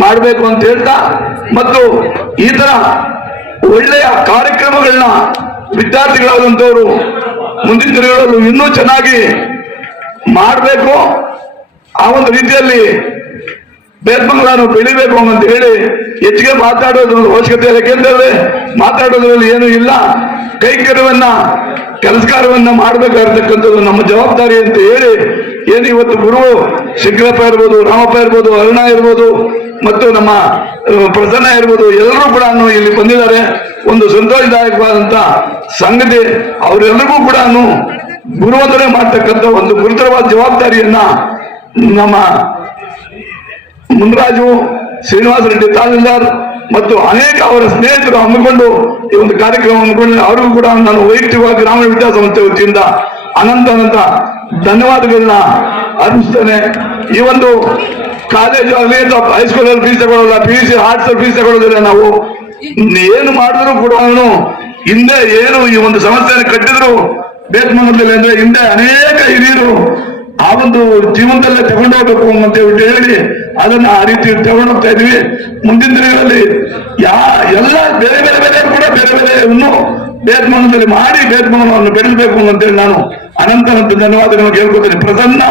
ಮಾಡಬೇಕು ಅಂತ ಹೇಳ್ತಾ, ಮತ್ತು ಈ ತರ ಒಳ್ಳೆಯ ಕಾರ್ಯಕ್ರಮಗಳನ್ನ ವಿದ್ಯಾರ್ಥಿಗಳಾದಂಥವ್ರು ಮುಂದಿನ ದಿನಗಳಲ್ಲೂ ಇನ್ನೂ ಚೆನ್ನಾಗಿ ಮಾಡಬೇಕು. ಆ ಒಂದು ರೀತಿಯಲ್ಲಿ ಬೇತ್ಮಂಗಲನ್ನು ಬೆಳಿಬೇಕು ಅಂತ ಹೇಳಿ ಹೆಚ್ಚಿಗೆ ಮಾತಾಡೋದ್ರ ಅವಶ್ಯಕತೆ ಇಲ್ಲ. ಯಾಕೆಂದ್ರೆ ಮಾತಾಡೋದ್ರಲ್ಲಿ ಏನು ಇಲ್ಲ, ಕೈಕರ್ಯವನ್ನ ಕೆಲಸಕಾರವನ್ನ ಮಾಡಬೇಕಾಗಿರ್ತಕ್ಕಂಥದ್ದು ನಮ್ಮ ಜವಾಬ್ದಾರಿ ಅಂತ ಹೇಳಿ ಏನು ಇವತ್ತು ಗುರು ಶಂಕರಪ್ಪ ಇರ್ಬೋದು, ರಾಮಪ್ಪ ಇರ್ಬೋದು, ಅರುಣ ಇರ್ಬೋದು ಮತ್ತು ನಮ್ಮ ಪ್ರಸನ್ನ ಇರ್ಬೋದು, ಎಲ್ಲರೂ ಕೂಡ ಇಲ್ಲಿ ಬಂದಿದ್ದಾರೆ. ಒಂದು ಸಂತೋಷದಾಯಕವಾದಂತ ಸಂಗತಿ. ಅವರೆಲ್ಲರಿಗೂ ಕೂಡ ಗುರುವಂದನೆ ಮಾಡ್ತಕ್ಕಂಥ ಒಂದು ಗುರುತರವಾದ ಜವಾಬ್ದಾರಿಯನ್ನ ನಮ್ಮ ಮುನ್ರಾಜು, ಶ್ರೀನಿವಾಸ ರೆಡ್ಡಿ ತಹಸೀಲ್ದಾರ್ ಮತ್ತು ಅನೇಕ ಅವರ ಸ್ನೇಹಿತರು ಹಮ್ಮಿಕೊಂಡು ಈ ಒಂದು ಕಾರ್ಯಕ್ರಮ ಹಮ್ಮಿಕೊಂಡು ಅವರಿಗೂ ಕೂಡ ನಾನು ವೈಯಕ್ತಿಕವಾಗಿ ಗ್ರಾಮೀಣ ವಿದ್ಯಾಸಂಸ್ಥೆ ಸಂಸ್ಥೆ ವತಿಯಿಂದ ಅನಂತ ಧನ್ಯವಾದಗಳನ್ನ ಅರ್ಪಿಸ್ತೇನೆ. ಈ ಒಂದು ಕಾಲೇಜು ಆಗಲಿ ಅಥವಾ ಹೈಸ್ಕೂಲಲ್ಲಿ ಫೀಸ್ ತಗೊಳ್ಳಲ್ಲ, PUC ಆರ್ಟ್ಸ್ ಫೀಸ್ ತಗೊಳ್ಳೋದಿಲ್ಲ. ನಾವು ಏನು ಮಾಡಿದ್ರು ಕೂಡ ಹಿಂದೆ ಏನು ಈ ಒಂದು ಸಂಸ್ಥೆಯನ್ನು ಕಟ್ಟಿದ್ರು ಬೇತ್ಮಂಗಲದಲ್ಲಿ ಅಂದ್ರೆ ಹಿಂದೆ ಅನೇಕ ಹಿರಿಯರು ಆ ಒಂದು ಜೀವನದಲ್ಲೇ ತಗೊಂಡೋಗ್ಬೇಕು ಅಂತ ಹೇಳಿ ಅದನ್ನ ಆ ರೀತಿ ತಗೊಂಡೋಗ್ತಾ ಇದ್ವಿ. ಮುಂದಿನ ದಿನಗಳಲ್ಲಿ ಎಲ್ಲ ಬೇರೆ ಬೇರೆ ಬೇರೆ ಕೂಡ ಬೇರೆ ಬೇರೆ ಇನ್ನು ಬೇತ್ಮಂಗಲದಲ್ಲಿ ಮಾಡಿ ಬೇತ್ಮಂಗಲವನ್ನು ಬೆಳೆಸಬೇಕು ಅಂತೇಳಿ ನಾನು ಅನಂತ ಧನ್ಯವಾದಗಳನ್ನು ಕೇಳ್ಕೊತೀನಿ. ಪ್ರಸನ್ನ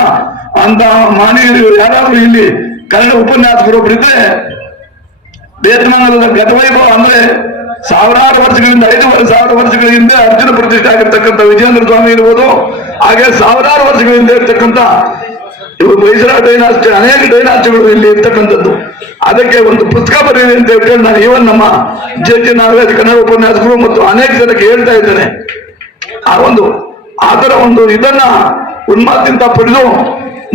ಅಂತ ಮಾನವೀಯರು ಯಾರಾದ್ರೂ ಇಲ್ಲಿ ಕನ್ನಡ ಉಪನ್ಯಾಸಕರೊಬ್ಬರಿದ್ರೆ ಬೇತ್ಮಂಗಲದ ಗತವೈಭವ ಅಂದ್ರೆ ಸಾವಿರಾರು ವರ್ಷಗಳಿಂದ 5,000 ವರ್ಷಗಳ ಹಿಂದೆ ಅರ್ಜುನ ಪ್ರತಿಷ್ಠೆ ಆಗಿರ್ತಕ್ಕಂಥ ವಿಜೇಂದ್ರ ಸ್ವಾಮಿ ಇರ್ಬೋದು, ಹಾಗೆ ಸಾವಿರಾರು ವರ್ಷಗಳಿಂದ ಇರ್ತಕ್ಕಂಥ ಇವರು ಮೈಸೂರು ಡೈನಾಸ್ಟಿ, ಅನೇಕ ಡೈನಾಸ್ಟಿಗಳು ಇಲ್ಲಿ ಇರ್ತಕ್ಕಂಥದ್ದು. ಅದಕ್ಕೆ ಒಂದು ಪುಸ್ತಕ ಬರೀರಿ ಅಂತ ಹೇಳಿ ನಾನು ಇವನ್ ನಮ್ಮ JJ ನಾಗರಾಜ್ ಕನ್ನಡ ಉಪನ್ಯಾಸಕರು ಮತ್ತು ಅನೇಕ ಜನಕ್ಕೆ ಹೇಳ್ತಾ ಇದ್ದೇನೆ. ಆ ತರ ಒಂದು ಇದನ್ನ ಉನ್ಮಾದದಿಂದ ಪಡೆದು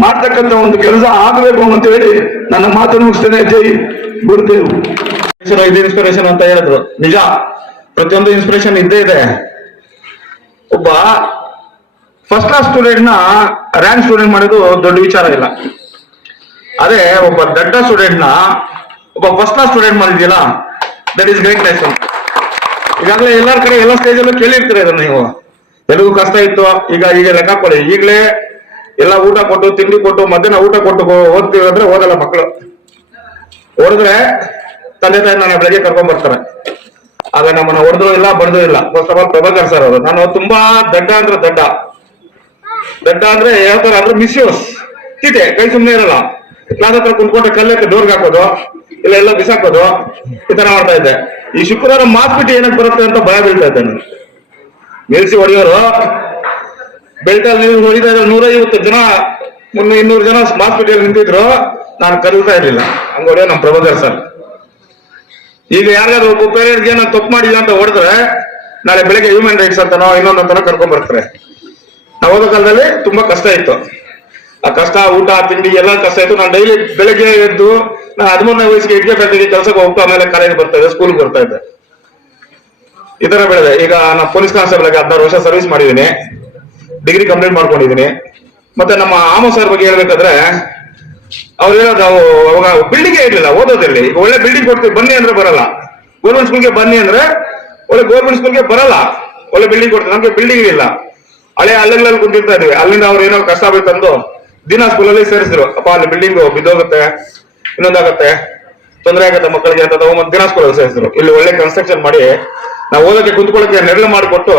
ಮಾಡ್ತಕ್ಕಂಥ ಒಂದು ಕೆಲಸ ಆಗಬೇಕು ಅಂತ ಹೇಳಿ ನನ್ನ ಮಾತನ್ನು ಮುಗಿಸ್ತೇನೆ. ಜೈ ಗುರುದೇವ್. ಇದು ಇನ್ಸ್ಪಿರೇಷನ್ ಅಂತ ಹೇಳಿದ್ರು. ನಿಜ, ಪ್ರತಿಯೊಂದು ಇನ್ಸ್ಪಿರೇಷನ್ ಇದ್ದೇ ಇದೆ. ಒಬ್ಬ ಫಸ್ಟ್ ಕ್ಲಾಸ್ ಸ್ಟೂಡೆಂಟ್ ನ ರ್ಯಾಂಕ್ ಸ್ಟೂಡೆಂಟ್ ಮಾಡೋದು ದೊಡ್ಡ ವಿಚಾರ ಇಲ್ಲ. ಅದೇ ಒಬ್ಬ ದಡ್ಡ ಸ್ಟೂಡೆಂಟ್ ನ ಒಬ್ಬ ಫಸ್ಟ್ ಕ್ಲಾಸ್ ಸ್ಟೂಡೆಂಟ್ ಮಾಡಿದ್ಯಲ್ಲ, ದಟ್ ಈಸ್ ಗ್ರೇಟ್ನೆಸ್. ಈಗಾಗಲೇ ಎಲ್ಲರ ಕಡೆ ಎಲ್ಲ ಸ್ಟೇಜಲ್ಲೂ ಕೇಳಿರ್ತೀರ ಇದನ್ನ ನೀವು. ಎಲ್ಲರಿಗೂ ಕಷ್ಟ ಇತ್ತು, ಈಗ ಲೆಕ್ಕ ಕೊಡಿ. ಈಗಲೇ ಎಲ್ಲ ಊಟ ಕೊಟ್ಟು, ತಿಂಡಿ ಕೊಟ್ಟು, ಮಧ್ಯಾಹ್ನ ಊಟ ಕೊಟ್ಟು ಓದ್ತೀವಿ ಅಂದ್ರೆ ಓದಲ್ಲ ಮಕ್ಕಳು. ಓದಿದ್ರೆ ತಂದೆ ತಾಯಿ ನನ್ನ ಬೆಳಗ್ಗೆ ಕರ್ಕೊಂಡ್ ಬರ್ತಾರೆ. ಆಗ ನಮ್ಮನ್ನ ಹೊಡೆದ್ರು ಇಲ್ಲ, ಬಡ್ದು ಇಲ್ಲ. First of all Prabhakar sir ಅವರು, ನಾನು ತುಂಬಾ ದಡ್ಡ ಅಂದ್ರೆ ದಡ್ಡ ಅಂದ್ರೆ ಯಾವ ತರ ಅಂದ್ರೆ ಮಿಸ್ಯೂಸ್ ಇದೆ. ಕೈ ಸುಮ್ಮನೆ ಇರಲ್ಲ. ಕ್ಲಾಸ್ ಹತ್ರ ಕುಂತ್ಕೊಂಡ್ರೆ ಕಲ್ಲಕ್ಕೆ ಡೋರ್ಗೆ ಹಾಕೋದು, ಇಲ್ಲ ಎಲ್ಲ ಬಿಸಾಕೋದು, ಈ ತರ ಮಾಡ್ತಾ ಇದ್ದೆ. ಈ ಶುಕ್ರವಾರ ಮಾಸ್ ಬಿಟ್ಟು ಏನಕ್ಕೆ ಬರುತ್ತೆ ಅಂತ ಭಯ ಬೀಳ್ತಾ ಇದ್ದೆ ನಾನು. ನಿಲ್ಸಿ ಹೊಡೆಯೋರು ಬೆಲ್ಟಲ್ಲಿ ನೀವು ಹೊಡಿತಾ ಇದ್ರೆ 150 ಜನ 200 ಜನ ಮಾಸ್ ಬಿಟ್ಟಿಯಲ್ಲಿ ನಿಂತಿದ್ರು, ನಾನು ಕರೀತಾ ಇರ್ಲಿಲ್ಲ. ಹಂಗ ಹೊಡೆಯೋ ನಮ್ಮ ಪ್ರಭಾಕರ್ ಸರ್. ಈಗ ಯಾರಿಗಾದ್ರು ಒಬ್ಬ ಪೇರೆಂಟ್ಗೆ ನಾನು ತಪ್ಪು ಮಾಡಿಲ್ಲ ಅಂತ ಹೊಡೆದ್ರೆ ನಾಳೆ ಬೆಳಗ್ಗೆ ಹ್ಯೂಮನ್ ರೈಟ್ಸ್ ಅಂತಾನೋ ಇನ್ನೊಂದಂತಾನೋ ಕರ್ಕೊಂಡ್ ಬರ್ತಾರೆ. ನಾವು ಓದೋ ಕಾಲದಲ್ಲಿ ತುಂಬಾ ಕಷ್ಟ ಇತ್ತು. ಆ ಕಷ್ಟ, ಊಟ ತಿಂಡಿ ಎಲ್ಲ ಕಷ್ಟ ಇತ್ತು. ನಾನು ಡೈಲಿ ಬೆಳಗ್ಗೆ ಎದ್ದು ನಾನು 13ನೇ ವಯಸ್ಸಿಗೆ ಇಟ್ಕೆ ಫ್ಯಾಕ್ಟರಿಗೆ ಕೆಲಸಕ್ಕೆ ಹೋಗ್ತಾ, ಆಮೇಲೆ ಕಾಲೇಜ್ ಬರ್ತಾ ಇದ್ದೆ, ಸ್ಕೂಲ್ಗೆ ಬರ್ತಾ ಇದ್ದೆ. ಈ ತರ ಬೆಳೆದೆ. ಈಗ ನಾನು ಪೊಲೀಸ್ ಕಾನ್ಸ್ಟೇಬಲ್ ಆಗಿ 16 ವರ್ಷ ಸರ್ವಿಸ್ ಮಾಡಿದ್ದೀನಿ, ಡಿಗ್ರಿ ಕಂಪ್ಲೀಟ್ ಮಾಡ್ಕೊಂಡಿದ್ದೀನಿ. ಮತ್ತೆ ನಮ್ಮ ಆಮೋ ಸರ್ ಬಗ್ಗೆ ಹೇಳ್ಬೇಕಾದ್ರೆ ಅವ್ರು ಹೇಳೋದು, ಅವಾಗ ಬಿಲ್ಡಿಂಗೇ ಇರ್ಲಿಲ್ಲ ಓದೋದಲ್ಲಿ. ಈಗ ಒಳ್ಳೆ ಬಿಲ್ಡಿಂಗ್ ಕೊಡ್ತೀವಿ ಬನ್ನಿ ಅಂದ್ರೆ ಬರಲ್ಲ. ಗೌರ್ಮೆಂಟ್ ಸ್ಕೂಲ್ಗೆ ಬನ್ನಿ ಅಂದ್ರೆ ಒಳ್ಳೆ ಗೌರ್ಮೆಂಟ್ ಸ್ಕೂಲ್ಗೆ ಬರಲ್ಲ. ಒಳ್ಳೆ ಬಿಲ್ಡಿಂಗ್ ಕೊಡ್ತೀವಿ, ನಮ್ಗೆ ಬಿಲ್ಡಿಂಗ್ ಇಲ್ಲ. ಹಳೆ ಹಳ್ಳಿಗಳಲ್ಲಿ ಕುಂತಿರ್ತಾ ಇದ್ವಿ. ಅಲ್ಲಿಂದ ಅವ್ರು ಏನೋ ಕಷ್ಟ ತಂದು ದಿನ ಸ್ಕೂಲಲ್ಲಿ ಸೇರಿಸಿದ್ರು. ಅಪ್ಪ ಅಲ್ಲಿ ಬಿಲ್ಡಿಂಗ್ ಬಿದ್ದೋಗುತ್ತೆ, ಇನ್ನೊಂದಾಗತ್ತೆ, ತೊಂದರೆ ಆಗತ್ತೆ ಮಕ್ಕಳಿಗೆ ಅಂತ ತಗೊಂಡ್ ದಿನ ಸ್ಕೂಲಲ್ಲಿ ಸೇರಿಸಿದ್ರು. ಇಲ್ಲಿ ಒಳ್ಳೆ ಕನ್ಸ್ಟ್ರಕ್ಷನ್ ಮಾಡಿ ನಾವು ಓದಕ್ಕೆ ಕುಂತ್ಕೊಳ್ಳೋಕೆ ನೆರಳು ಮಾಡಿಕೊಟ್ಟು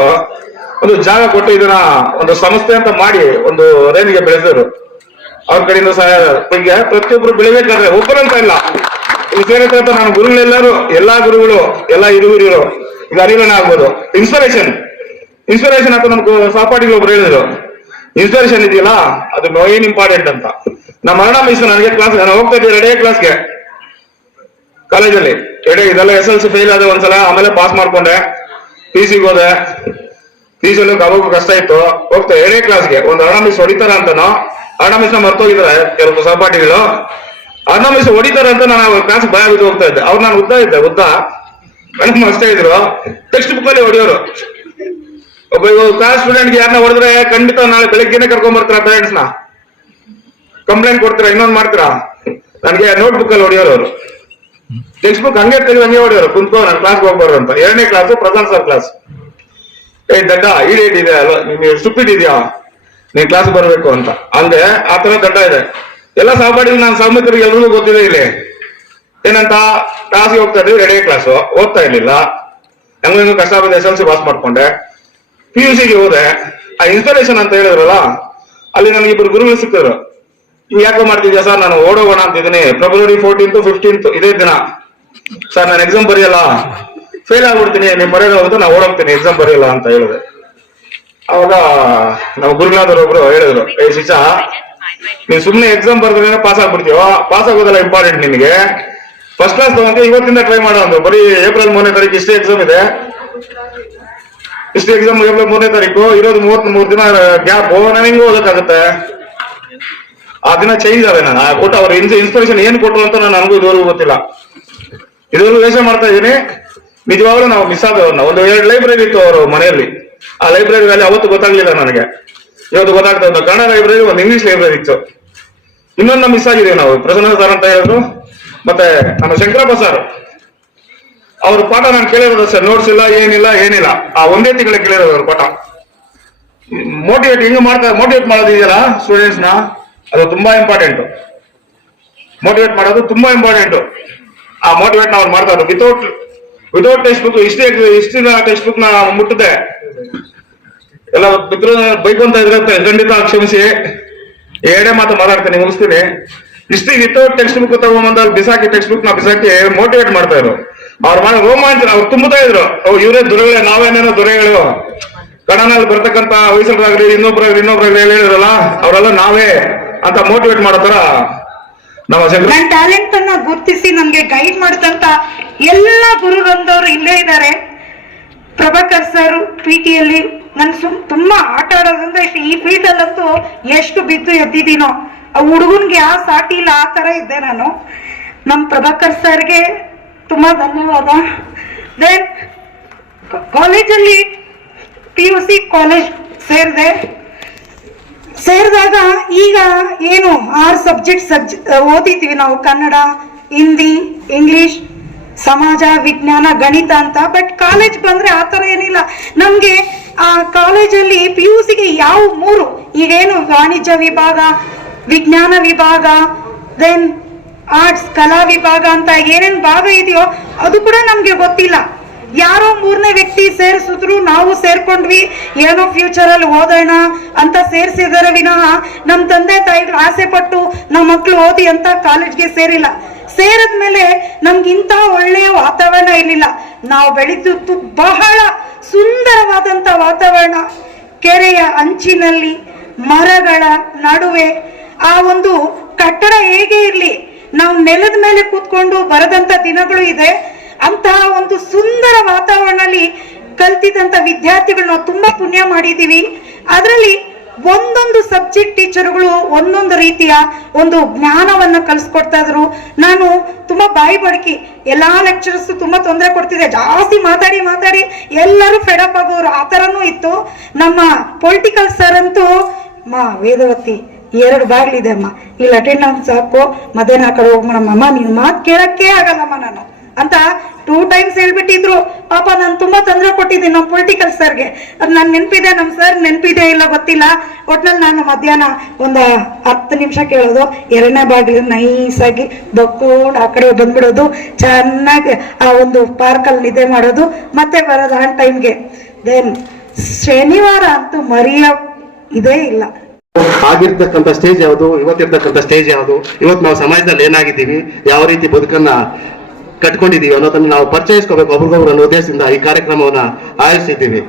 ಒಂದು ಜಾಗ ಕೊಟ್ಟು ಇದನ್ನ ಒಂದು ಸಂಸ್ಥೆ ಅಂತ ಮಾಡಿ ಒಂದು ರೇಂಜ್ಗೆ ಬೆಳೆಸಿದ್ರು. ಅವ್ರ ಕಡೆಯಿಂದ ಸಹಾಯ. ಈಗ ಪ್ರತಿಯೊಬ್ರು ಬೆಳಿಬೇಕಾದ್ರೆ ಒಬ್ಬರಂತ ಇಲ್ಲ, ಇಲ್ಲಿ ಸೇರಿದಂತ ನಾನು ಗುರುಗಳೆಲ್ಲರೂ, ಎಲ್ಲಾ ಗುರುಗಳು, ಎಲ್ಲ ಹಿರಿಯರು, ಈಗ ಅರಿವಣ್ಣ ಆಗ್ಬೋದು, ಇನ್ಸ್ಪಿರೇಷನ್ ಅಂತ ನಮ್ಗೆ ಸಹಪಾಠಿಗಳು ಒಬ್ರು ಹೇಳಿದ್ರು. ಇನ್ಸ್ಪಿರೇಷನ್ ಇದೆಯಲ್ಲ, ಅದು ಮೇನ್ ಇಂಪಾರ್ಟೆಂಟ್ ಅಂತ. ನಮ್ಮ ಮರಣ ಮಿಸ್ ನನಗೆ ಕ್ಲಾಸ್, ನಾನು ಹೋಗ್ತಾ ಇದ್ದೆ 2 ಕ್ಲಾಸ್ಗೆ ಕಾಲೇಜಲ್ಲಿ. ಇದೆಲ್ಲ SLC ಫೇಲ್ ಆದ ಒಂದ್ಸಲ, ಆಮೇಲೆ ಪಾಸ್ ಮಾಡ್ಕೊಂಡೆ. PCಗೆ ಹೋದೆ. PCಲ್ಲಿ ಅವಾಗ ಕಷ್ಟ ಇತ್ತು. ಹೋಗ್ತಾ 2 ಕ್ಲಾಸ್ಗೆ ಒಂದು ಅರುಣ ಮಿಸ್ ಹೊಡಿತಾರ ಅಂತನೋ, ಅರುಣ ಮಿಸ್ ನ ಮರ್ತೋಗಿದ್ದಾರೆ ಕೆಲವು ಸಹಪಾಠಿಗಳು. ಅರುಣ ಮಿಸ್ ಹೊಡಿತಾರೆ ಅಂತ ನಾನು ಕ್ಲಾಸ್ ಭಯ ಬಿದ್ದು ಹೋಗ್ತಾ ಇದ್ದೆ. ಅವ್ರು ನಾನು ಉದ್ದ ಮೇಡಮ್ ಅಷ್ಟೇ ಇದ್ರು. ಟೆಕ್ಸ್ಟ್ ಬುಕ್ ಅಲ್ಲಿ ಹೊಡೆಯೋರು. ಒಬ್ಬ ಕ್ಲಾಸ್ ಸ್ಟೂಡೆಂಟ್ಗೆ ಯಾರನ್ನ ಹೊಡೆದ್ರೆ ಖಂಡಿತ ನಾಳೆ ಬೆಳಗ್ಗೆನೆ ಕರ್ಕೊಂಡ್ ಬರ್ತಾರ ಪೇರೆಂಟ್ಸ್ ನ. ಕಂಪ್ಲೇಂಟ್ ಕೊಡ್ತೀರಾ, ಇನ್ನೊಂದು ಮಾಡ್ತೀರಾ. ನನಗೆ ನೋಟ್ ಬುಕ್ ಅಲ್ಲಿ ಹೊಡೆಯೋರು ಅವರು. ಟೆಕ್ಸ್ಟ್ ಬುಕ್ ಹಂಗೆ ತೆಗೆದು ಹಂಗೆ ಹೊಡೆಯೋರು. ಕುಂತ್ಕೋ ನಾನು ಕ್ಲಾಸ್ ಹೋಗ್ಬಾರ್ದು ಅಂತ. 2ನೇ ಕ್ಲಾಸ್ ಪ್ರಧಾನ್ ಸರ್ ಕ್ಲಾಸ್. ದಡ್ಡ ಇಡೇಟ್ ಇದೆ ಅಲ್ವಾ, ನಿಮ್ಗೆ ಸ್ಟುಪಿಡ್ ಇದೆಯಾ, ನೀನ್ ಕ್ಲಾಸ್ ಬರ್ಬೇಕು ಅಂತ. ಹಂಗೆ ಆ ತರ ದಡ್ಡ ಇದೆ. ಎಲ್ಲ ಸಹಪಾಠಿಗಳು ನಾನು ಸಹಮಿತರಿಗೆ ಎಲ್ರಿಗೂ ಗೊತ್ತಿದೆ. ಇಲ್ಲಿ ಏನಂತ ಕ್ಲಾಸ್ಗೆ ಹೋಗ್ತಾ ಇದ್ವಿ, 2ನೇ ಕ್ಲಾಸು, ಓದ್ತಾ ಇರ್ಲಿಲ್ಲ. ಹೆಂಗ ಕಷ್ಟ ಬಂದು SLC ಪಾಸ್ ಮಾಡ್ಕೊಂಡೆ. PUCಗೆ ಹೋದೆ. ಆ ಇನ್ಸ್ಪಿರೇಷನ್ ಅಂತ ಹೇಳಿದ್ರಲ್ಲ, ಅಲ್ಲಿ ನನಗೆ 2 ಗುರುಗಳು ಸಿಕ್ಕಿದ್ರು. ಯಾಕೋ ಮಾಡ್ತಿದ್ಯಾ ಸರ್, ನಾನು ಓಡೋಗೋಣ ಅಂತಿದ್ದೀನಿ, ಫೆಬ್ರವರಿ 14th 15th ಇದೇ ದಿನ ಸರ್ ನಾನು ಎಕ್ಸಾಮ್ ಬರೆಯಲ್ಲ, ಫೇಲ್ ಆಗ್ಬಿಡ್ತೀನಿ, ನೀವು ಬರೆಯೋದು ನಾನು ಓಡೋಗ್ತೀನಿ, ಎಕ್ಸಾಮ್ ಬರೆಯಲ್ಲ ಅಂತ ಹೇಳಿದೆ. ಅವಾಗ ನಾವು ಗುರುನಾಥರ್ ಒಬ್ರು ಹೇಳಿದ್ರು, ಶಿಚ ನೀನ್ ಸುಮ್ನೆ ಎಕ್ಸಾಮ್ ಬರ್ದ್ರೆ ಪಾಸ್ ಆಗ್ಬಿಡ್ತೀವೋ, ಪಾಸ್ ಆಗೋದಲ್ಲ ಇಂಪಾರ್ಟೆಂಟ್, ನಿನಗೆ ಫಸ್ಟ್ ಕ್ಲಾಸ್ ತಗೊಂಡು ಇವತ್ತಿಂದ ಟ್ರೈ ಮಾಡೋ ಅಂದ್ರು. ಬರೀ ಏಪ್ರಿಲ್ 3ನೇ ತಾರೀಕು ಇಷ್ಟೇ ಎಕ್ಸಾಮ್ ಇದೆ, ಇಷ್ಟೇ ಎಕ್ಸಾಮ್ ಏಪ್ರಿಲ್ 3ನೇ ತಾರೀಕು ಇರೋದು 33 ದಿನ ಗ್ಯಾಪ್, ನಾನು ಹೆಂಗ್ ಓದಕ್ಕಾಗುತ್ತೆ? ಆ ದಿನ ಚೇಂಜ್ ಆದೆ ನಾನು ಕೊಟ್ಟು ಅವ್ರ ಇನ್ಸ್ಪಿರೇಷನ್ ಏನ್ ಕೊಟ್ಟರು ಅಂತ ನನಗೂ ಇದುವರೆಗೂ ಗೊತ್ತಿಲ್ಲ. ಇದುವರೆಗೂ ಯೋಚನೆ ಮಾಡ್ತಾ ಇದೀನಿ, ನಿಜವಾಗ್ಲೂ ನಾವು ಮಿಸ್ ಆದವ್ರನ್ನ. ಒಂದು 2 ಲೈಬ್ರರಿ ಇತ್ತು ಅವರು ಮನೆಯಲ್ಲಿ, ಆ ಲೈಬ್ರರಿಯಲ್ಲಿ ಅವತ್ತು ಗೊತ್ತಾಗ್ಲಿಲ್ಲ ನನಗೆ, ಇವತ್ತು ಗೊತ್ತಾಗ್ತಾ ಒಂದು ಕನ್ನಡ ಲೈಬ್ರರಿ, ಒಂದು ಇಂಗ್ಲಿಷ್ ಲೈಬ್ರರಿ ಇತ್ತು. ಇನ್ನೊಂದು ಮಿಸ್ ಆಗಿದೀವಿ ನಾವು, ಪ್ರಸನ್ನ ಸರ್ ಅಂತ ಹೇಳಿದ್ರು, ಮತ್ತೆ ನಮ್ಮ ಶಂಕರಪ್ಪ ಸರ್ ಅವ್ರ ಪಾಠ ನಾನು ಕೇಳಿರೋದು ಸರ್, ನೋಟ್ಸ್ ಇಲ್ಲ ಏನಿಲ್ಲ, ಆ ಒಂದೇ ತಿಂಗಳ ಕೇಳಿರೋದು ಅವ್ರ ಪಾಠ. ಮೋಟಿವೇಟ್ ಮಾಡೋದಿದೆಯಲ್ಲ ಸ್ಟೂಡೆಂಟ್ಸ್ ನ, ಅದು ತುಂಬಾ ಇಂಪಾರ್ಟೆಂಟ್. ಮೋಟಿವೇಟ್ ಮಾಡೋದು ತುಂಬಾ ಇಂಪಾರ್ಟೆಂಟ್. ಆ ಮೋಟಿವೇಟ್ ಅವ್ರು ಮಾಡ್ತಾರೆ ವಿತೌಟ್ ಟೆಕ್ಸ್ಟ್ ಬುಕ್. ಇಷ್ಟಿನ ಟೆಕ್ಸ್ಟ್ ಬುಕ್ ನ ಮುಟ್ಟಿದೆ ಎಲ್ಲ ಮಿತ್ರ ಬೈಕೊಂತ ಇದ್ರೆ ಖಂಡಿತ ಕ್ಷಮಿಸಿ, ಎರಡೇ ಮಾತು ಮಾತಾಡ್ತೀನಿ, ಮುಗಿಸ್ತೀನಿ. ಇಷ್ಟು ವಿತೌಟ್ ಟೆಕ್ಸ್ಟ್ ಬುಕ್ ತಗೊಂಬಂದ ಬಿಸಾಕಿ, ಟೆಕ್ಸ್ಟ್ ಬುಕ್ ನ ಬಿಸಾಕಿ ಮೋಟಿವೇಟ್ ಮಾಡ್ತಾ ಇದ್ರು. ಅವ್ರು ಮಾಡೋ ರೋಮಾಂಚನ, ಅವ್ರು ತುಂಬುತ್ತಾ ಇದ್ರು. ಇವರೇ ದೊರೆಗಳೇ, ನಾವೇನೇನೋ ದೊರೆಗಳು, ಕನ್ನಡದಲ್ಲಿ ಬರ್ತಕ್ಕಂತ ವಯಸ್ಸರಾಗ್ಲಿ ಇನ್ನೊಬ್ರಾಗ್ಲಿ ಹೇಳಿದ್ರಲ್ಲ, ಅವರೆಲ್ಲ ನಾವೇ ಅಂತ ಮೋಟಿವೇಟ್ ಮಾಡೋ ತರ ನಮ್ಮ ನನ್ನ ಟ್ಯಾಲೆಂಟ್ ಅನ್ನ ಗುರುತಿಸಿ ನನ್ಗೆ ಗೈಡ್ ಮಾಡಿದಂತ ಎಲ್ಲ ಗುರುಗಳಂದವರು ಇಲ್ಲೇ ಇದ್ದಾರೆ. ಪ್ರಭಾಕರ್ ಸರ್ ಪಿಟಿಯಲ್ಲಿ ನನ್ ತುಂಬಾ ಆಟ ಆಡೋದಂದ್ರೆ ಈ ಫೀಲ್ಡ್ ಅಲ್ಲಂತೂ ಎಷ್ಟು ಬಿದ್ದು ಎದ್ದಿದ್ದೀನೋ, ಆ ಹುಡುಗನ್ಗೆ ಆ ಸಾಟಿ ಇಲ್ಲ, ಆ ತರ ಇದ್ದೆ ನಾನು. ನಮ್ ಪ್ರಭಾಕರ್ ಸರ್ಗೆ ತುಂಬಾ ಧನ್ಯವಾದ. ದೆನ್ ಕಾಲೇಜಲ್ಲಿ PUC ಕಾಲೇಜ್ ಸೇರಿದಾಗ ಈಗ ಏನು 6 ಸಬ್ಜೆಕ್ಟ್ ಓದಿದ್ವಿ ನಾವು, ಕನ್ನಡ, ಹಿಂದಿ, ಇಂಗ್ಲಿಷ್, ಸಮಾಜ, ವಿಜ್ಞಾನ, ಗಣಿತ ಅಂತ. ಬಟ್ ಕಾಲೇಜ್ ಬಂದ್ರೆ ಆ ತರ ಏನಿಲ್ಲ ನಮ್ಗೆ. ಆ ಕಾಲೇಜಲ್ಲಿ PUCಗೆ ಯಾವ 3 ಈಗೇನು ವಾಣಿಜ್ಯ ವಿಭಾಗ, ವಿಜ್ಞಾನ ವಿಭಾಗ, ದೆನ್ ಆರ್ಟ್ಸ್ ಕಲಾ ವಿಭಾಗ ಅಂತ ಏನೇನ್ ಭಾಗ ಇದೆಯೋ ಅದು ಕೂಡ ನಮ್ಗೆ ಗೊತ್ತಿಲ್ಲ. ಯಾರೋ 3ನೇ ವ್ಯಕ್ತಿ ಸೇರಿಸಿದ್ರು, ನಾವು ಸೇರ್ಕೊಂಡ್ವಿ, ಏನೋ ಫ್ಯೂಚರ್ ಅಲ್ಲಿ ಓದೋಣ ಅಂತ ಸೇರಿಸಿದರೆ ವಿನಃ ನಮ್ ತಂದೆ ತಾಯಿಗಳು ಆಸೆ ಪಟ್ಟು ನಮ್ಮ ಮಕ್ಳು ಓದಿ ಅಂತ ಕಾಲೇಜ್ಗೆ ಸೇರಿಲ್ಲ. ಸೇರಿದ್ಮೇಲೆ ನಮ್ಗಿಂತ ಒಳ್ಳೆಯ ವಾತಾವರಣ ಇರಲಿಲ್ಲ. ನಾವು ಬೆಳೆದಿದ್ದು ಬಹಳ ಸುಂದರವಾದಂತ ವಾತಾವರಣ, ಕೆರೆಯ ಅಂಚಿನಲ್ಲಿ, ಮರಗಳ ನಡುವೆ. ಆ ಒಂದು ಕಟ್ಟಡ ಹೇಗೆ ಇರ್ಲಿ, ನಾವು ನೆಲದ ಮೇಲೆ ಕೂತ್ಕೊಂಡು ಬರದಂತ ದಿನಗಳು ಇದೆ. ಅಂತಹ ಒಂದು ಸುಂದರ ವಾತಾವರಣದಲ್ಲಿ ಕಲ್ತಿದಂತ ವಿದ್ಯಾರ್ಥಿಗಳು ನಾವು ತುಂಬಾ ಪುಣ್ಯ ಮಾಡಿದೀವಿ. ಅದರಲ್ಲಿ ಒಂದೊಂದು ಸಬ್ಜೆಕ್ಟ್ ಟೀಚರ್ಗಳು ಒಂದೊಂದು ರೀತಿಯ ಒಂದು ಜ್ಞಾನವನ್ನ ಕಲಿಸ್ಕೊಡ್ತಾ ಇದ್ರು. ನಾನು ತುಂಬಾ ಬಾಯಿ ಬಡಕಿ, ಎಲ್ಲಾ ಲೆಕ್ಚರರ್ಸ್ ತುಂಬಾ ತೊಂದರೆ ಕೊಡ್ತಿದ್ದೆ, ಜಾಸ್ತಿ ಮಾತಾಡಿ ಎಲ್ಲರೂ ಫೆಡಪ್ ಆಗೋರು, ಆ ತರನೂ ಇತ್ತು. ನಮ್ಮ ಪೊಲಿಟಿಕಲ್ ಸರ್ ಅಂತೂ, ವೇದವತಿ 2 ಬಾಗ್ಲಿದೆ ಅಮ್ಮ, ಇಲ್ಲಿ ಅಟೆಂಡೆನ್ಸ್ ಹಾಕೋ, ಮಧ್ಯಾಹ್ನ ಆ ಕಡೆ ಹೋಗ್ಬಿಡಮ್ಮ, ನೀನ್ ಮಾತು ಕೇಳಕ್ಕೆ ಆಗಲ್ಲಮ್ಮ ನಾನು ಅಂತ 2 times ಹೇಳ್ಬಿಟ್ಟಿದ್ರು. ಪಾಪ ನಾನು ತುಂಬಾ ತೊಂದರೆ ಕೊಟ್ಟಿದ್ದೀನಿ ನಮ್ಮ ಪೊಲಿಟಿಕಲ್ ಸರ್ಗೆ. ಅದು ನನ್ ನೆನಪಿದೆ, ನಮ್ ಸರ್ ನೆನಪಿದೆ ಇಲ್ಲ ಗೊತ್ತಿಲ್ಲ. ಒಟ್ನಲ್ಲಿ ನಾನು ಮಧ್ಯಾಹ್ನ ಒಂದು 10 ನಿಮಿಷ ಕೇಳೋದು, 2ನೇ ಬಾಗಿಲು ನೈಸಾಗಿ ಬಕ್ಕೊಂಡು ಆ ಕಡೆ ಬಂದ್ಬಿಡೋದು, ಚೆನ್ನಾಗಿ ಆ ಒಂದು ಪಾರ್ಕಲ್ಲಿ ನಿದ್ದೆ ಮಾಡೋದು, ಮತ್ತೆ ಬರೋದು ಆ ಟೈಮ್ಗೆ. ದೆನ್ ಶನಿವಾರ ಅಂತೂ ಇದೇ ಇಲ್ಲ. ಆಗಿರ್ತಕ್ಕಂಥ ಸ್ಟೇಜ್ ಯಾವುದು, ಇವತ್ತಿರ್ತಕ್ಕಂಥ ಸ್ಟೇಜ್ ಯಾವುದು, ಇವತ್ತು ನಾವು ಸಮಾಜದಲ್ಲಿ ಏನಾಗಿದ್ದೀವಿ, ಯಾವ ರೀತಿ ಬದುಕನ್ನ ಕಟ್ಕೊಂಡಿದೀವಿ ಅನ್ನೋದನ್ನ ನಾವು ಪರಿಚಯಿಸ್ಕೋಬೇಕು ಒಬ್ರಿಗೊಬ್ರು ಅನ್ನೋ ಉದ್ದೇಶದಿಂದ ಈ ಕಾರ್ಯಕ್ರಮವನ್ನ ಆಯೋಜಿಸಿದ್ದೀವಿ.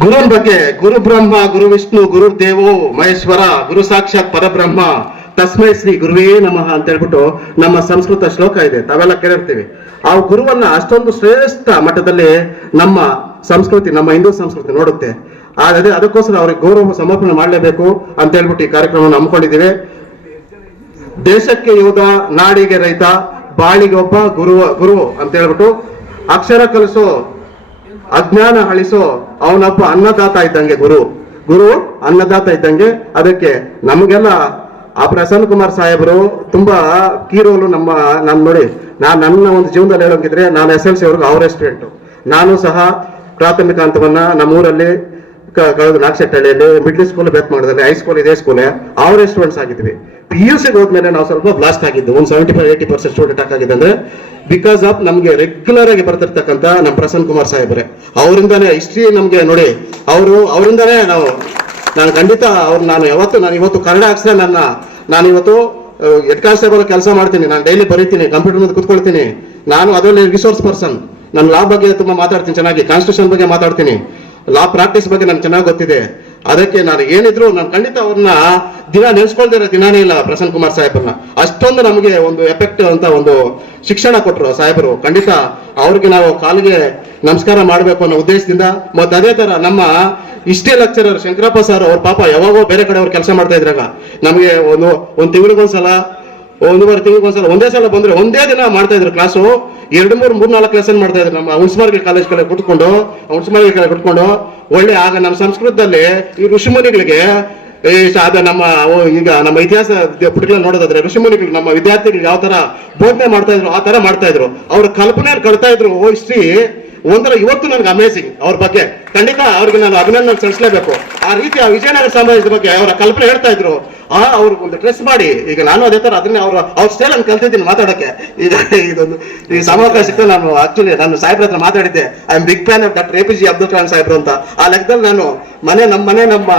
ಗುರುವಿನ ಬಗ್ಗೆ, ಗುರು ಬ್ರಹ್ಮ ಗುರು ವಿಷ್ಣು ಗುರು ದೇವೋ ಮಹೇಶ್ವರ ಗುರು ಸಾಕ್ಷಾತ್ ಪರಬ್ರಹ್ಮ ತಸ್ಮೈ ಶ್ರೀ ಗುರುವೇ ನಮಃ ಅಂತ ಹೇಳ್ಬಿಟ್ಟು ನಮ್ಮ ಸಂಸ್ಕೃತ ಶ್ಲೋಕ ಇದೆ, ತಾವೆಲ್ಲ ಕೇಳಿರ್ತೀವಿ. ಆ ಗುರುವನ್ನ ಅಷ್ಟೊಂದು ಶ್ರೇಷ್ಠ ಮಟ್ಟದಲ್ಲಿ ನಮ್ಮ ಸಂಸ್ಕೃತಿ, ನಮ್ಮ ಹಿಂದೂ ಸಂಸ್ಕೃತಿ ನೋಡುತ್ತೆ. ಆದರೆ ಅದಕ್ಕೋಸ್ಕರ ಅವ್ರಿಗೆ ಗೌರವ ಸಮರ್ಪಣೆ ಮಾಡಲೇಬೇಕು ಅಂತ ಹೇಳ್ಬಿಟ್ಟು ಈ ಕಾರ್ಯಕ್ರಮವನ್ನು ಹಮ್ಮಿಕೊಂಡಿದ್ದೀವಿ. ದೇಶಕ್ಕೆ ಯೋಧ, ನಾಡಿಗೆ ರೈತ, ಬಾಳಿಗೆ ಒಬ್ಬ ಗುರು ಅಂತ ಹೇಳ್ಬಿಟ್ಟು ಅಕ್ಷರ ಕಲಿಸೋ, ಅಜ್ಞಾನ ಅಳಿಸೋ, ಅವನೊಬ್ಬ ಅನ್ನದಾತ ಇದ್ದಂಗೆ. ಗುರು ಅನ್ನದಾತ ಇದ್ದಂಗೆ. ಅದಕ್ಕೆ ನಮಗೆಲ್ಲ ಆ ಪ್ರಸನ್ನ ಕುಮಾರ್ ಸಾಹೇಬರು ತುಂಬಾ ಕೀರೋಲು. ನಾನು ನೋಡಿ, ನನ್ನ ಒಂದು ಜೀವನದಲ್ಲಿ ಹೇಳೋಂಗಿದ್ರೆ, ನಾನು SLC ಅವ್ರಿಗೆ ಅವರೇ ಸ್ಟೂಡೆಂಟು. ನಾನು ಸಹ ಪ್ರಾಥಮಿಕ ಹಂತವನ್ನ ನಮ್ಮೂರಲ್ಲಿ ನಾಗಶೆಟ್ಟಹಳ್ಳಿಯಲ್ಲಿ, ಮಿಡ್ಲ್ ಸ್ಕೂಲ್ ಬೇತ್ಮಂಗಲದಲ್ಲಿ, ಹೈಸ್ಕೂಲ್ ಇದೇ ಸ್ಕೂಲೇ, ಅವರೇ ಸ್ಟೂಡೆಂಟ್ಸ್ ಆಗಿದ್ವಿ. PUCಗೆ ಹೋದ್ಮೇಲೆ ನಾವು ಸ್ವಲ್ಪ ಬ್ಲಾಸ್ಟ್ ಆಗಿದ್ದು, ಒಂದು 75-80% ಸ್ಟೂಡೆಂಟ್ ಆಗಿದೆ. ಅಂದ್ರೆ ಬಿಕಾಸ್ ಆಫ್ ನಮ್ಗೆ ರೆಗ್ಯುಲರ್ ಆಗಿ ಬರ್ತಿರ್ತಕ್ಕಂಥ ನಮ್ಮ ಪ್ರಸನ್ನ ಕುಮಾರ್ ಸಾಹೇಬ್ರೆ, ಅವರಿಂದಾನೇ ಹಿಸ್ಟ್ರಿ ನಮ್ಗೆ ನೋಡಿ, ಅವರಿಂದಾನೇ ನಾವು ನಾನು ಖಂಡಿತ ನಾನು ಇವತ್ತು ಕನ್ನಡ ಅಕ್ಷರ ನಾನು ಇವತ್ತು ಹೆಡ್ ಕಾನ್ಸ್ಟೇಬಲ್ ಕೆಲಸ ಮಾಡ್ತೀನಿ, ನಾನು ಡೈಲಿ ಬರೀತೀನಿ, ಕಂಪ್ಯೂಟರ್ ಮುಂದೆ ಕೂತ್ಕೊಳ್ತೀನಿ. ನಾನು ಅದರಲ್ಲಿ ರಿಸೋರ್ಸ್ ಪರ್ಸನ್. ನಾನು ಲಾ ಬಗ್ಗೆ ತುಂಬಾ ಮಾತಾಡ್ತೀನಿ, ಚೆನ್ನಾಗಿ ಕಾನ್ಸ್ಟಿಟ್ಯೂಷನ್ ಬಗ್ಗೆ ಮಾತಾಡ್ತೀನಿ, ಲಾ ಪ್ರಾಕ್ಟೀಸ್ ಬಗ್ಗೆ ನನಗೆ ಚೆನ್ನಾಗಿ ಗೊತ್ತಿದೆ. ಅದಕ್ಕೆ ನಾನು ಏನಿದ್ರು ನಾನು ಖಂಡಿತ ಅವ್ರನ್ನ ದಿನ ನೆನೆಸ್ಕೊಳ್ದಿರೋ ದಿನಾನೇ ಇಲ್ಲ. ಪ್ರಸನ್ನ ಕುಮಾರ್ ಸಾಹೇಬ್ರನ್ನ ಅಷ್ಟೊಂದು ನಮಗೆ ಒಂದು ಎಫೆಕ್ಟ್ ಅಂತ ಒಂದು ಶಿಕ್ಷಣ ಕೊಟ್ಟರು ಸಾಹೇಬರು. ಖಂಡಿತ ಅವ್ರಿಗೆ ನಾವು ಕಾಲಿಗೆ ನಮಸ್ಕಾರ ಮಾಡಬೇಕು ಅನ್ನೋ ಉದ್ದೇಶದಿಂದ. ಮತ್ತೆ ಅದೇ ತರ ನಮ್ಮ ಹಿಸ್ಟ್ರಿ ಲೆಕ್ಚರರ್ ಶಂಕರಪ್ಪ ಸರ್, ಅವ್ರ ಪಾಪ ಯಾವಾಗೋ ಬೇರೆ ಕಡೆ ಅವ್ರು ಕೆಲಸ ಮಾಡ್ತಾ ಇದ್ರಾಗ ನಮಗೆ ಒಂದು ತಿಂಗಳಿಗೊಂದ್ಸಲ, 1.5 ತಿಂಗಳಿಗೊಂದ್ಸಲ, ಒಂದೇ ಸಲ ಬಂದ್ರೆ ಒಂದೇ ದಿನ ಮಾಡ್ತಾ ಇದ್ರು ಕ್ಲಾಸು. 2-3-4 ಲೆಸನ್ ಮಾಡ್ತಾ ಇದ್ರು ನಮ್ಮ ಹುಣಸಮಾರ್ಗಿ ಕಾಲೇಜ್ ಕಡೆ ಕುತ್ಕೊಂಡು ಒಳ್ಳೆ. ಆಗ ನಮ್ಮ ಸಂಸ್ಕೃತದಲ್ಲಿ ಈ ಋಷಿಮುನಿಗಳಿಗೆ ಅದ ಈಗ ನಮ್ಮ ಇತಿಹಾಸ ಪುಟಗಳಲ್ಲಿ ನೋಡೋದಾದ್ರೆ ಋಷಿಮುನಿಗಳು ನಮ್ಮ ವಿದ್ಯಾರ್ಥಿಗಳಿಗೆ ಯಾವ ತರ ಬೋಧನೆ ಮಾಡ್ತಾ ಇದ್ರು ಆ ತರ ಮಾಡ್ತಾ ಇದ್ರು. ಅವ್ರ ಕಲ್ಪನೆಯಲ್ಲಿ ಕಳ್ತಾ ಇದ್ರು ಹಿಸ್ಟ್ರಿ. ಒಂಥರ ಇವತ್ತು ನನಗೆ ಅಮೇಸಿಂಗ್ ಅವ್ರ ಬಗ್ಗೆ. ಖಂಡಿತ ಅವ್ರಿಗೆ ನಾನು ಅಭಿನಂದನೆ ಸಲ್ಲಿಸಲೇಬೇಕು. ಆ ರೀತಿ ಆ ವಿಜಯನಗರ ಸಾಮ್ರಾಜ್ಯದ ಬಗ್ಗೆ ಅವರ ಕಲ್ಪನೆ ಹೇಳ್ತಾ ಇದ್ರು. ಅವ್ರಿಗೆ ಒಂದು ಡ್ರೆಸ್ ಮಾಡಿ, ಈಗ ನಾನು ಅದೇ ತರ ಅದನ್ನೇ ಅವ್ರ ಸ್ಟೈಲ್ ಅನ್ನು ಕಲ್ತಿದ್ದೀನಿ ಮಾತಾಡಕ್ಕೆ. ಈಗ ಇದೊಂದು ಈ ಸಮಾವಕಾಶಕ್ಕೆ ನಾನು ಆಕ್ಚುಲಿ ನಾನು ಸಾಹೇಬ್ರ ಹತ್ರ ಮಾತಾಡಿದ್ದೆ. I am big fan of doctor APJ Abdul Kalam ಸಾಹೇಬ್ರು ಅಂತ. ಆ ಲೆಕ್ಕದಲ್ಲಿ ನಾನು ನಮ್ಮ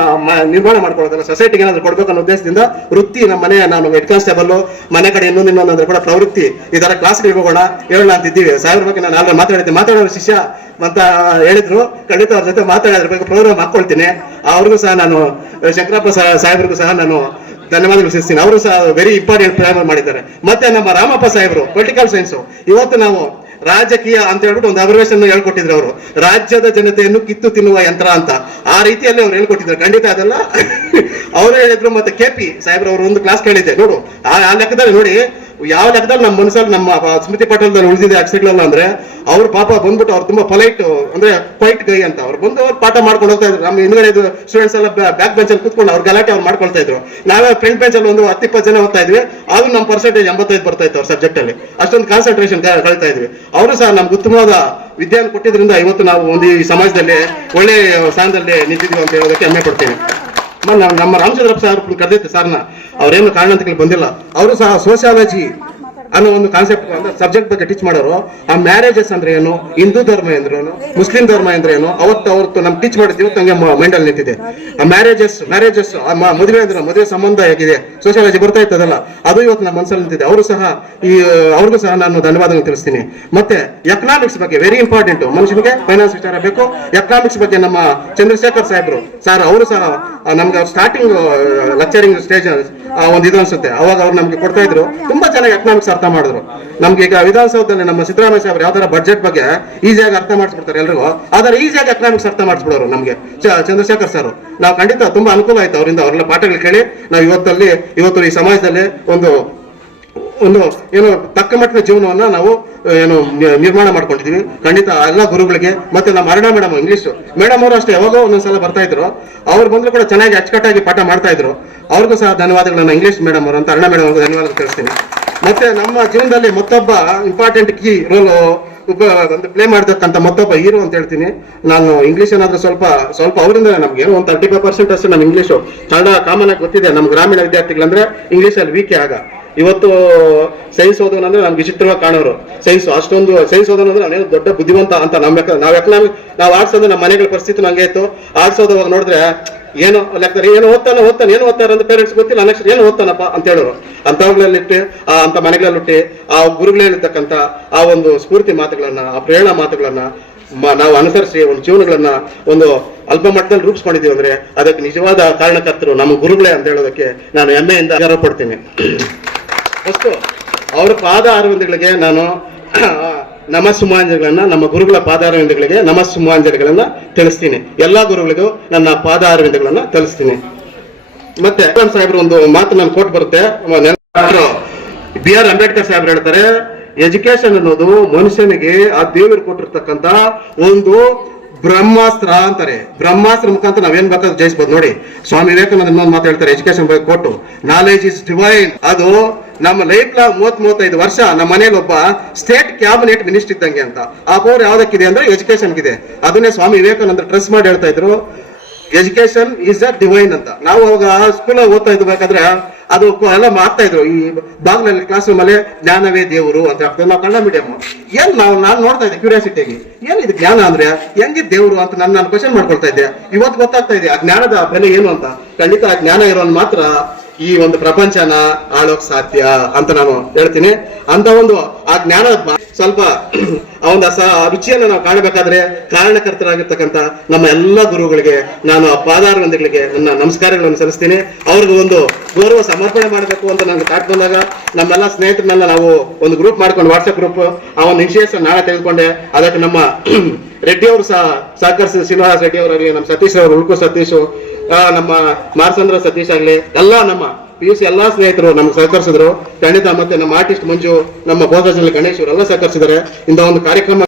ನಿರ್ಮಾಣ ಮಾಡ್ಕೊಳ್ಳೋದಲ್ಲ, ಸೊಸೈಟಿಗೆ ಏನಾದ್ರು ಕೊಡ್ಬೇಕು ಅನ್ನೋ ಉದ್ದೇಶದಿಂದ ವೃತ್ತಿ ನಮ್ಮ ಮನೆ, ನಾನು ಹೆಡ್ ಕಾನ್ಸ್ಟೇಬಲ್, ಮನೆ ಕಡೆ ಇನ್ನೊಂದು ಅಂದ್ರೆ ಕೂಡ ಪ್ರವೃತ್ತಿ, ಈ ತರ ಕ್ಲಾಸ್ಗಳಿಗೆ ಹೋಗೋಣ ಹೇಳೋಣ ಅಂತಿದ್ದೀವಿ. ಸಾಹೇಬ್ರ ಬಗ್ಗೆ ನಾನು ಆಲ್ರೆಡಿ ಮಾತಾಡೋ ಶಿಷ್ಯ ಅಂತ ಹೇಳಿದ್ರು. ಖಂಡಿತ ಅವ್ರ ಜೊತೆ ಮಾತಾಡೋದ್ರ ಬಗ್ಗೆ ಪ್ರೋಗ್ರಾಮ್ ಹಾಕೊಳ್ತೀನಿ. ಅವ್ರಿಗೂ ಸಹ ನಾನು ಶಂಕರಪ್ಪ ಸಾಹೇಬ್ರಿಗೂ ಸಹ ನಾನು ಧನ್ಯವಾದಗಳು ಸಲ್ಲಿಸ್ತೀನಿ. ಅವರು ಸಹ ವೆರಿ ಇಂಪಾರ್ಟೆಂಟ್ ಪ್ರೋಗ್ರಾಮ್ ಮಾಡಿದ್ದಾರೆ. ಮತ್ತೆ ನಮ್ಮ ರಾಮಪ್ಪ ಸಾಹೇಬ್ರು ಪೊಲಿಟಿಕಲ್ ಸೈನ್ಸ್. ಇವತ್ತು ನಾವು ರಾಜಕೀಯ ಅಂತ ಹೇಳ್ಬಿಟ್ಟು ಒಂದು ಅಬ್ರಿವೇಷನ್ ಹೇಳ್ಕೊಟ್ಟಿದ್ರು ಅವರು, ರಾಜ್ಯದ ಜನತೆಯನ್ನು ಕಿತ್ತು ತಿನ್ನುವ ಯಂತ್ರ ಅಂತ. ಆ ರೀತಿಯಲ್ಲಿ ಅವ್ರು ಹೇಳ್ಕೊಟ್ಟಿದ್ರು. ಖಂಡಿತ ಅದೆಲ್ಲ ಅವರು ಹೇಳಿದ್ರು. ಮತ್ತೆ KP ಸಾಹೇಬ್ರು ಅವರು ಒಂದು ಕ್ಲಾಸ್ ಕೇಳಿದ್ದೆ ನೋಡು. ಆ ಲೆಕ್ಕದಲ್ಲಿ ನೋಡಿ ಯಾವ ಲೆಕ್ಕದಲ್ಲಿ ನಮ್ಮ ಮನಸ್ಸಲ್ಲಿ ನಮ್ಮ ಸ್ಮೃತಿ ಪಟಲದಲ್ಲಿ ಉಳಿದಿದೆ ಅಕ್ಷರಗಳೆಲ್ಲ ಅಂದ್ರೆ, ಅವ್ರು ಪಾಪ ಬಂದ್ಬಿಟ್ಟು ಅವ್ರು ತುಂಬಾ ಪೊಲೈಟ್ ಅಂದ್ರೆ ಕ್ವೈಟ್ ಗೈ ಅಂತ ಅವ್ರು ಬಂದು ಅವ್ರು ಪಾಠ ಮಾಡ್ಕೊಂಡು ಹೋಗ್ತಾ ಇದ್ರು. ನಮ್ಮ ಹಿಂದ್ಗಡೆ ಸ್ಟೂಡೆಂಟ್ಸ್ ಎಲ್ಲ ಬ್ಯಾಕ್ ಬೆಂಚ್ ಅಲ್ಲಿ ಕುತ್ಕೊಂಡು ಅವ್ರ ಗಲಾಟೆ ಅವ್ರು ಮಾಡ್ಕೊಳ್ತಾ ಇದ್ರು. ನಾವೇ ಫ್ರಂಟ್ ಬೆಂಚ್ ಅಲ್ಲಿ ಒಂದು 10-20 ಜನ ಹೋಗ್ತಾ ಇದ್ವಿ. ಆದ್ರೂ ನಮ್ಮ ಪರ್ಸೆಂಟೇಜ್ 85 ಬರ್ತಾ ಇತ್ತು ಅವ್ರ ಸಬ್ಜೆಕ್ಟ್ ಅಲ್ಲಿ. ಅಷ್ಟೊಂದು ಕಾನ್ಸಂಟ್ರೇಷನ್ ಕಳೀತಾ ಇದ್ವಿ. ಅವರು ಸಹ ನಮ್ಗೆ ಉತ್ತಮವಾದ ವಿದ್ಯೆಯನ್ನು ಕೊಟ್ಟಿದ್ರಿಂದ ಇವತ್ತು ನಾವು ಒಂದು ಈ ಸಮಾಜದಲ್ಲಿ ಒಳ್ಳೆ ಸ್ಥಾನದಲ್ಲಿ ನಿಂತಿದ್ದೀವಿ ಅಂತ ಹೇಳೋದಕ್ಕೆ ಹೆಮ್ಮೆ ಪಡ್ತೀನಿ. ನಮ್ಮ ರಾಮಚಂದ್ರಪ್ಪ ಸರ್ ಕರೆದಿತ್ತು ಸರ್ನ, ಅವ್ರೇನು ಕಾರಣಾಂತರಕ್ಕೆ ಬಂದಿಲ್ಲ. ಅವರು ಸಹ ಸೋಶಿಯಾಲಜಿ ಅನ್ನೋ ಒಂದು ಕಾನ್ಸೆಪ್ಟ್ ಸಬ್ಜೆಕ್ಟ್ ಬಗ್ಗೆ ಟೀಚ್ ಮಾಡೋರು. ಆ ಮ್ಯಾರೇಜಸ್ ಅಂದ್ರೆ ಏನು, ಹಿಂದೂ ಧರ್ಮ ಅಂದ್ರೇನು, ಮುಸ್ಲಿಂ ಧರ್ಮ ಅಂದ್ರೆ ಏನು, ಅವತ್ತು ನಮ್ಗೆ ಟೀಚ್ ಮಾಡಿದ್ದೀವಿ. ನಂಗೆ ಮೈಂಡ್ ಅಲ್ಲಿ ನಿಂತಿದೆ. ಆ ಮ್ಯಾರೇಜಸ್ ಮದುವೆ ಅಂದ್ರೆ ಮದುವೆ ಸಂಬಂಧ ಹೇಗಿದೆ, ಸೋಶಿಯಾಲಜಿ ಬರ್ತಾ ಇರ್ತದಲ್ಲ, ಅದು ಇವತ್ತು ನಮ್ಮ ಮನಸ್ಸಲ್ಲಿ ನಿಂತಿದೆ. ಅವ್ರಿಗೂ ಸಹ ನಾನು ಧನ್ಯವಾದಗಳು ತಿಳಿಸ್ತೀನಿ. ಮತ್ತೆ ಎಕನಾಮಿಕ್ಸ್ ಬಗ್ಗೆ ವೆರಿ ಇಂಪಾರ್ಟೆಂಟ್. ಮನುಷ್ಯನಿಗೆ ಫೈನಾನ್ಸ್ ವಿಚಾರ ಬೇಕು. ಎಕನಾಮಿಕ್ಸ್ ಬಗ್ಗೆ ನಮ್ಮ ಚಂದ್ರಶೇಖರ್ ಸಾಹೇಬ್ರು ಸರ್, ಅವರು ಸಹ ನಮ್ಗೆ ಸ್ಟಾರ್ಟಿಂಗ್ ಲೆಕ್ಚರಿಂಗ್ ಸ್ಟೇಜ್ ಒಂದು ಇದು ಅನ್ಸುತ್ತೆ, ಅವಾಗ ಅವ್ರು ನಮ್ಗೆ ಕೊಡ್ತಾ ಇದ್ರು. ತುಂಬಾ ಚೆನ್ನಾಗಿ ಎಕನಾಮಿಕ್ಸ್ ಅರ್ಥ ಮಾಡಿದ್ರು ನಮ್ಗೆ. ಈಗ ವಿಧಾನಸೌಧದಲ್ಲಿ ನಮ್ಮ ಸಿದ್ದರಾಮಯ್ಯ ಸಾಹೇಬ್ರು ಯಾವ ತರ ಬಡ್ಜೆಟ್ ಬಗ್ಗೆ ಈಸಿಯಾಗಿ ಅರ್ಥ ಮಾಡಿಸ್ಬಿಡ್ತಾರೆ ಎಲ್ರಿಗೂ, ಆದರೆ ಈಸಿಯಾಗಿ ಎಕನಾಮಿಕ್ಸ್ ಅರ್ಥ ಮಾಡಿಸ್ಬಿಡೋರು ನಮ್ಗೆ ಚಂದ್ರಶೇಖರ್ ಸರ್. ನಾವು ಖಂಡಿತ ತುಂಬಾ ಅನುಕೂಲ ಆಯ್ತು ಅವರಿಂದ. ಅವರೆಲ್ಲ ಪಾಠಗಳು ಕೇಳಿ ನಾವು ಇವತ್ತು ಈ ಸಮಾಜದಲ್ಲಿ ಒಂದು ಏನು ತಕ್ಕ ಮಟ್ಟಿನ ಜೀವನವನ್ನ ನಾವು ಏನು ನಿರ್ಮಾಣ ಮಾಡ್ಕೊಂಡಿದೀವಿ. ಖಂಡಿತ ಎಲ್ಲ ಗುರುಗಳಿಗೆ. ಮತ್ತೆ ನಮ್ಮ ಅರುಣಾ ಮೇಡಮ್, ಇಂಗ್ಲಿಷ್ ಮೇಡಮ್ ಅವರು ಅಷ್ಟೇ ಯಾವಾಗೋ ಒಂದೊಂದ್ಸಲ ಬರ್ತಾ ಇದ್ರು. ಅವ್ರು ಬಂದ್ರು ಕೂಡ ಚೆನ್ನಾಗಿ ಅಚ್ಚುಕಟ್ಟಾಗಿ ಪಾಠ ಮಾಡ್ತಾ ಇದ್ರು. ಅವ್ರಿಗೂ ಸಹ ಧನ್ಯವಾದಗಳನ್ನ ಇಂಗ್ಲಿಷ್ ಮೇಡಮ್ ಅವರು ಅಂತ ಅರುಣಾ ಮೇಡಮ್ ಅವ್ರಿಗೆ ಧನ್ಯವಾದ ತಿಳಿಸ್ತೀನಿ. ಮತ್ತೆ ನಮ್ಮ ಜೀವನದಲ್ಲಿ ಮತ್ತೊಬ್ಬ ಇಂಪಾರ್ಟೆಂಟ್ ಕೀ ರೋಲ್ ಒಂದು ಪ್ಲೇ ಮಾಡತಕ್ಕಂಥ ಮತ್ತೊಬ್ಬ ಹೀರೋ ಅಂತ ಹೇಳ್ತೀನಿ ನಾನು. ಇಂಗ್ಲಿಷ್ ಏನಾದ್ರೂ ಸ್ವಲ್ಪ ಅವರಿಂದ ನಮ್ಗೆ ಏನೋ ಒಂದು 35% ಅಷ್ಟು ನಮ್ಮ ಇಂಗ್ಲಿಷು ಕನ್ನಡ ಕಾಮನ್ ಆಗಿ ಗೊತ್ತಿದೆ. ನಮ್ಮ ಗ್ರಾಮೀಣ ವಿದ್ಯಾರ್ಥಿಗಳಂದ್ರೆ ಇಂಗ್ಲಿಷ್ ಅಲ್ಲಿ ವೀಕೆ. ಆಗ ಇವತ್ತು ಸೈನ್ಸ್ ಓದೋನಂದ್ರೆ ನಮ್ಗೆ ವಿಚಿತ್ರವಾಗಿ ಕಾಣೋರು. ಸೈನ್ಸ್ ಓದೋನಂದ್ರೆ ನಾವೇನು ದೊಡ್ಡ ಬುದ್ಧಿವಂತ ಅಂತ ನಾವು ಎಕನಾಮಿಕ್ ನಾವು ಆರ್ಟ್ಸ್ ಅಂದ್ರೆ ನಮ್ಮ ಮನೆಗಳ ಪರಿಸ್ಥಿತಿ ನಂಗೆ ಇತ್ತು. ಆರ್ಟ್ಸ್ ಓದೋವಾಗ ನೋಡಿದ್ರೆ ಏನೋ ಲೆಕ್ಕದಲ್ಲಿ ಏನು ಓದ್ತಾರ ಅಂತ ಪೇರೆಂಟ್ಸ್ ಗೊತ್ತಿಲ್ಲ. ನೆಕ್ಸ್ಟ್ ಏನು ಓದ್ತಾನಪ್ಪ ಅಂತ ಹೇಳೋರು. ಅಂತವುಗಳಲ್ಲಿಟ್ಟು ಅಂತ ಮನೆಗಳಲ್ಲಿಟ್ಟು ಆ ಗುರುಗಳು ಹೇಳಿರ್ತಕ್ಕಂಥ ಆ ಒಂದು ಸ್ಫೂರ್ತಿ ಮಾತುಗಳನ್ನ, ಆ ಪ್ರೇರಣಾ ಮಾತುಗಳನ್ನ ನಾವು ಅನುಸರಿಸಿ ಒಂದು ಜೀವನಗಳನ್ನ ಒಂದು ಅಲ್ಪ ಮಟ್ಟದಲ್ಲಿ ರೂಪಿಸ್ಕೊಂಡಿದ್ದೀವಿ ಅಂದ್ರೆ ಅದಕ್ಕೆ ನಿಜವಾದ ಕಾರಣಕರ್ತರು ನಮ್ಮ ಗುರುಗಳೇ ಅಂತ ಹೇಳೋದಕ್ಕೆ ನಾನು ಹೆಮ್ಮೆಯಿಂದ ಗರ್ವ ಪಡ್ತೀನಿ. ಫಸ್ಟ್ ಅವರ ಪಾದಾರವಿಂದಗಳಿಗೆ ನಾನು ನಮಸ್ಸುಮಾಂಜಲಿಗಳನ್ನ, ನಮ್ಮ ಗುರುಗಳ ಪಾದಾರವಿಂದಗಳಿಗೆ ನಮಸ್ಸುಮಾಂಜಲಿಗಳನ್ನ ತಿಳಿಸ್ತೀನಿ. ಎಲ್ಲಾ ಗುರುಗಳಿಗೂ ನನ್ನ ಪಾದಾರವಿಂದಗಳನ್ನ ತಿಳಿಸ್ತೀನಿ. ಮತ್ತೆ ಸಾಹೇಬ್ರು ಒಂದು ಮಾತು ನನ್ನ ಕೋಟ್ ಬರುತ್ತೆ. BR ಅಂಬೇಡ್ಕರ್ ಸಾಹೇಬ್ರು ಹೇಳ್ತಾರೆ, ಎಜುಕೇಶನ್ ಅನ್ನೋದು ಮನುಷ್ಯನಿಗೆ ಆ ದೇವರು ಕೊಟ್ಟಿರ್ತಕ್ಕಂತ ಒಂದು ಬ್ರಹ್ಮಾಸ್ತ್ರ ಅಂತಾರೆ. ಬ್ರಹ್ಮಾಸ್ತ್ರ ಮುಖಾಂತರ ನಾವೇನ್ ಬೇಕಾದ್ರೂ ಜಯಿಸಬಹುದು. ನೋಡಿ, ಸ್ವಾಮಿ ವಿವೇಕಾನಂದ ಇನ್ನೊಂದು ಮಾತು ಹೇಳ್ತಾರೆ ಎಜುಕೇಶನ್ ಬಗ್ಗೆ ಕೊಟ್ಟು, ನಾಲೆಜ್ ಇಸ್ ಡಿವೈನ್. ಅದು ನಮ್ಮ ಲೈಫ್ ಲಾಂಗ್ 30-35 ವರ್ಷ ನಮ್ಮ ಮನೇಲಿ ಒಬ್ಬ ಸ್ಟೇಟ್ ಕ್ಯಾಬಿನೆಟ್ ಮಿನಿಸ್ಟರ್ ಇದ್ದಂಗೆ ಅಂತ. ಆ ಪವರ್ ಯಾವ್ದಕ್ಕಿದೆ ಅಂದ್ರೆ ಎಜುಕೇಶನ್ ಇದೆ. ಅದನ್ನೇ ಸ್ವಾಮಿ ವಿವೇಕಾನಂದ ಟ್ರಸ್ಟ್ ಮಾಡಿ ಹೇಳ್ತಾ ಇದ್ರು, ಎಜುಕೇಶನ್ ಈಸ್ ಅ ಡಿವೈನ್ ಅಂತ. ನಾವು ಅವಾಗ ಸ್ಕೂಲ್ ಓದ್ತಾ ಇದ್ಬೇಕಾದ್ರೆ ಅದು ಎಲ್ಲ ಮಾಡ್ತಾ ಇದ್ರು, ಈ ಬಾಗ್ಲಲ್ಲಿ ಕ್ಲಾಸ್ ರೂಮ್ ಅಲ್ಲಿ ಜ್ಞಾನವೇ ದೇವರು ಅಂತ ಹೇಳ್ತಾರೆ. ನಾವು ಕನ್ನಡ ಮೀಡಿಯಂ ನಾನು ನೋಡ್ತಾ ಇದ್ದೆ ಕ್ಯೂರಿಯಾಸಿಟಿಯಾಗಿ, ಏನ್ ಇದು ಜ್ಞಾನ ಅಂದ್ರೆ ಹೆಂಗಿದ್ ದೇವರು ಅಂತ ನಾನು ಕ್ವಶನ್ ಮಾಡ್ಕೊಳ್ತಾ ಇದ್ದೆ. ಇವತ್ತು ಗೊತ್ತಾಗ್ತಾ ಇದೆ ಆ ಜ್ಞಾನದ ಬೆಲೆ ಏನು ಅಂತ. ಖಂಡಿತ ಆ ಜ್ಞಾನ ಇರೋನ್ ಮಾತ್ರ ಈ ಒಂದು ಪ್ರಪಂಚನ ಆಳೋಕ್ ಸಾಧ್ಯ ಅಂತ ನಾನು ಹೇಳ್ತೀನಿ. ಅಂತ ಒಂದು ಆ ಜ್ಞಾನ ಸ್ವಲ್ಪ ಆ ಒಂದು ರುಚಿಯನ್ನು ನಾವು ಕಾಣಬೇಕಾದ್ರೆ ಕಾರಣಕರ್ತರಾಗಿರ್ತಕ್ಕಂಥ ನಮ್ಮ ಎಲ್ಲ ಗುರುಗಳಿಗೆ ನಾನು ಆ ಪಾದಾರವಿಂದಗಳಿಗೆ ನನ್ನ ನಮಸ್ಕಾರಗಳನ್ನು ಸಲ್ಲಿಸ್ತೀನಿ. ಅವ್ರಿಗೆ ಒಂದು ಗೌರವ ಸಮರ್ಪಣೆ ಮಾಡಬೇಕು ಅಂತ ನಂಗೆ ತಾಟ್ ಬಂದಾಗ ನಮ್ಮೆಲ್ಲ ಸ್ನೇಹಿತರನ್ನೆಲ್ಲ ನಾವು ಒಂದು ಗ್ರೂಪ್ ಮಾಡ್ಕೊಂಡು, ವಾಟ್ಸ್ಆಪ್ ಗ್ರೂಪ್, ಆ ಒಂದು ಇನಿಷಿಯೇಷನ್ ನಾಳೆ ತೆಗೆದುಕೊಂಡೆ. ಅದಕ್ಕೆ ನಮ್ಮ ರೆಡ್ಡಿ ಅವರು ಸಹಕರಿಸಿದ, ಶ್ರೀನಿವಾಸ ರೆಡ್ಡಿ ಅವರಾಗಲಿ, ನಮ್ಮ ಸತೀಶ್ ಅವರು, ಉಳ್ಕು ಸತೀಶ್, ನಮ್ಮ ಮಾರ್ಸಂದ್ರ ಸತೀಶ್ ಆಗ್ಲಿ, ಎಲ್ಲ ನಮ್ಮ PUC ಎಲ್ಲಾ ಸ್ನೇಹಿತರು ನಮ್ಗೆ ಸಹಕರಿಸಿದ್ರು ಖಂಡಿತ. ಮತ್ತೆ ನಮ್ಮ ಆರ್ಟಿಸ್ಟ್ ಮಂಜು, ನಮ್ಮ ಬೋಧಜಲ್ಲಿ ಗಣೇಶ್ ಇವರೆಲ್ಲ ಸಹಕರಿಸಿದ್ದಾರೆ. ಇಂಥ ಒಂದು ಕಾರ್ಯಕ್ರಮ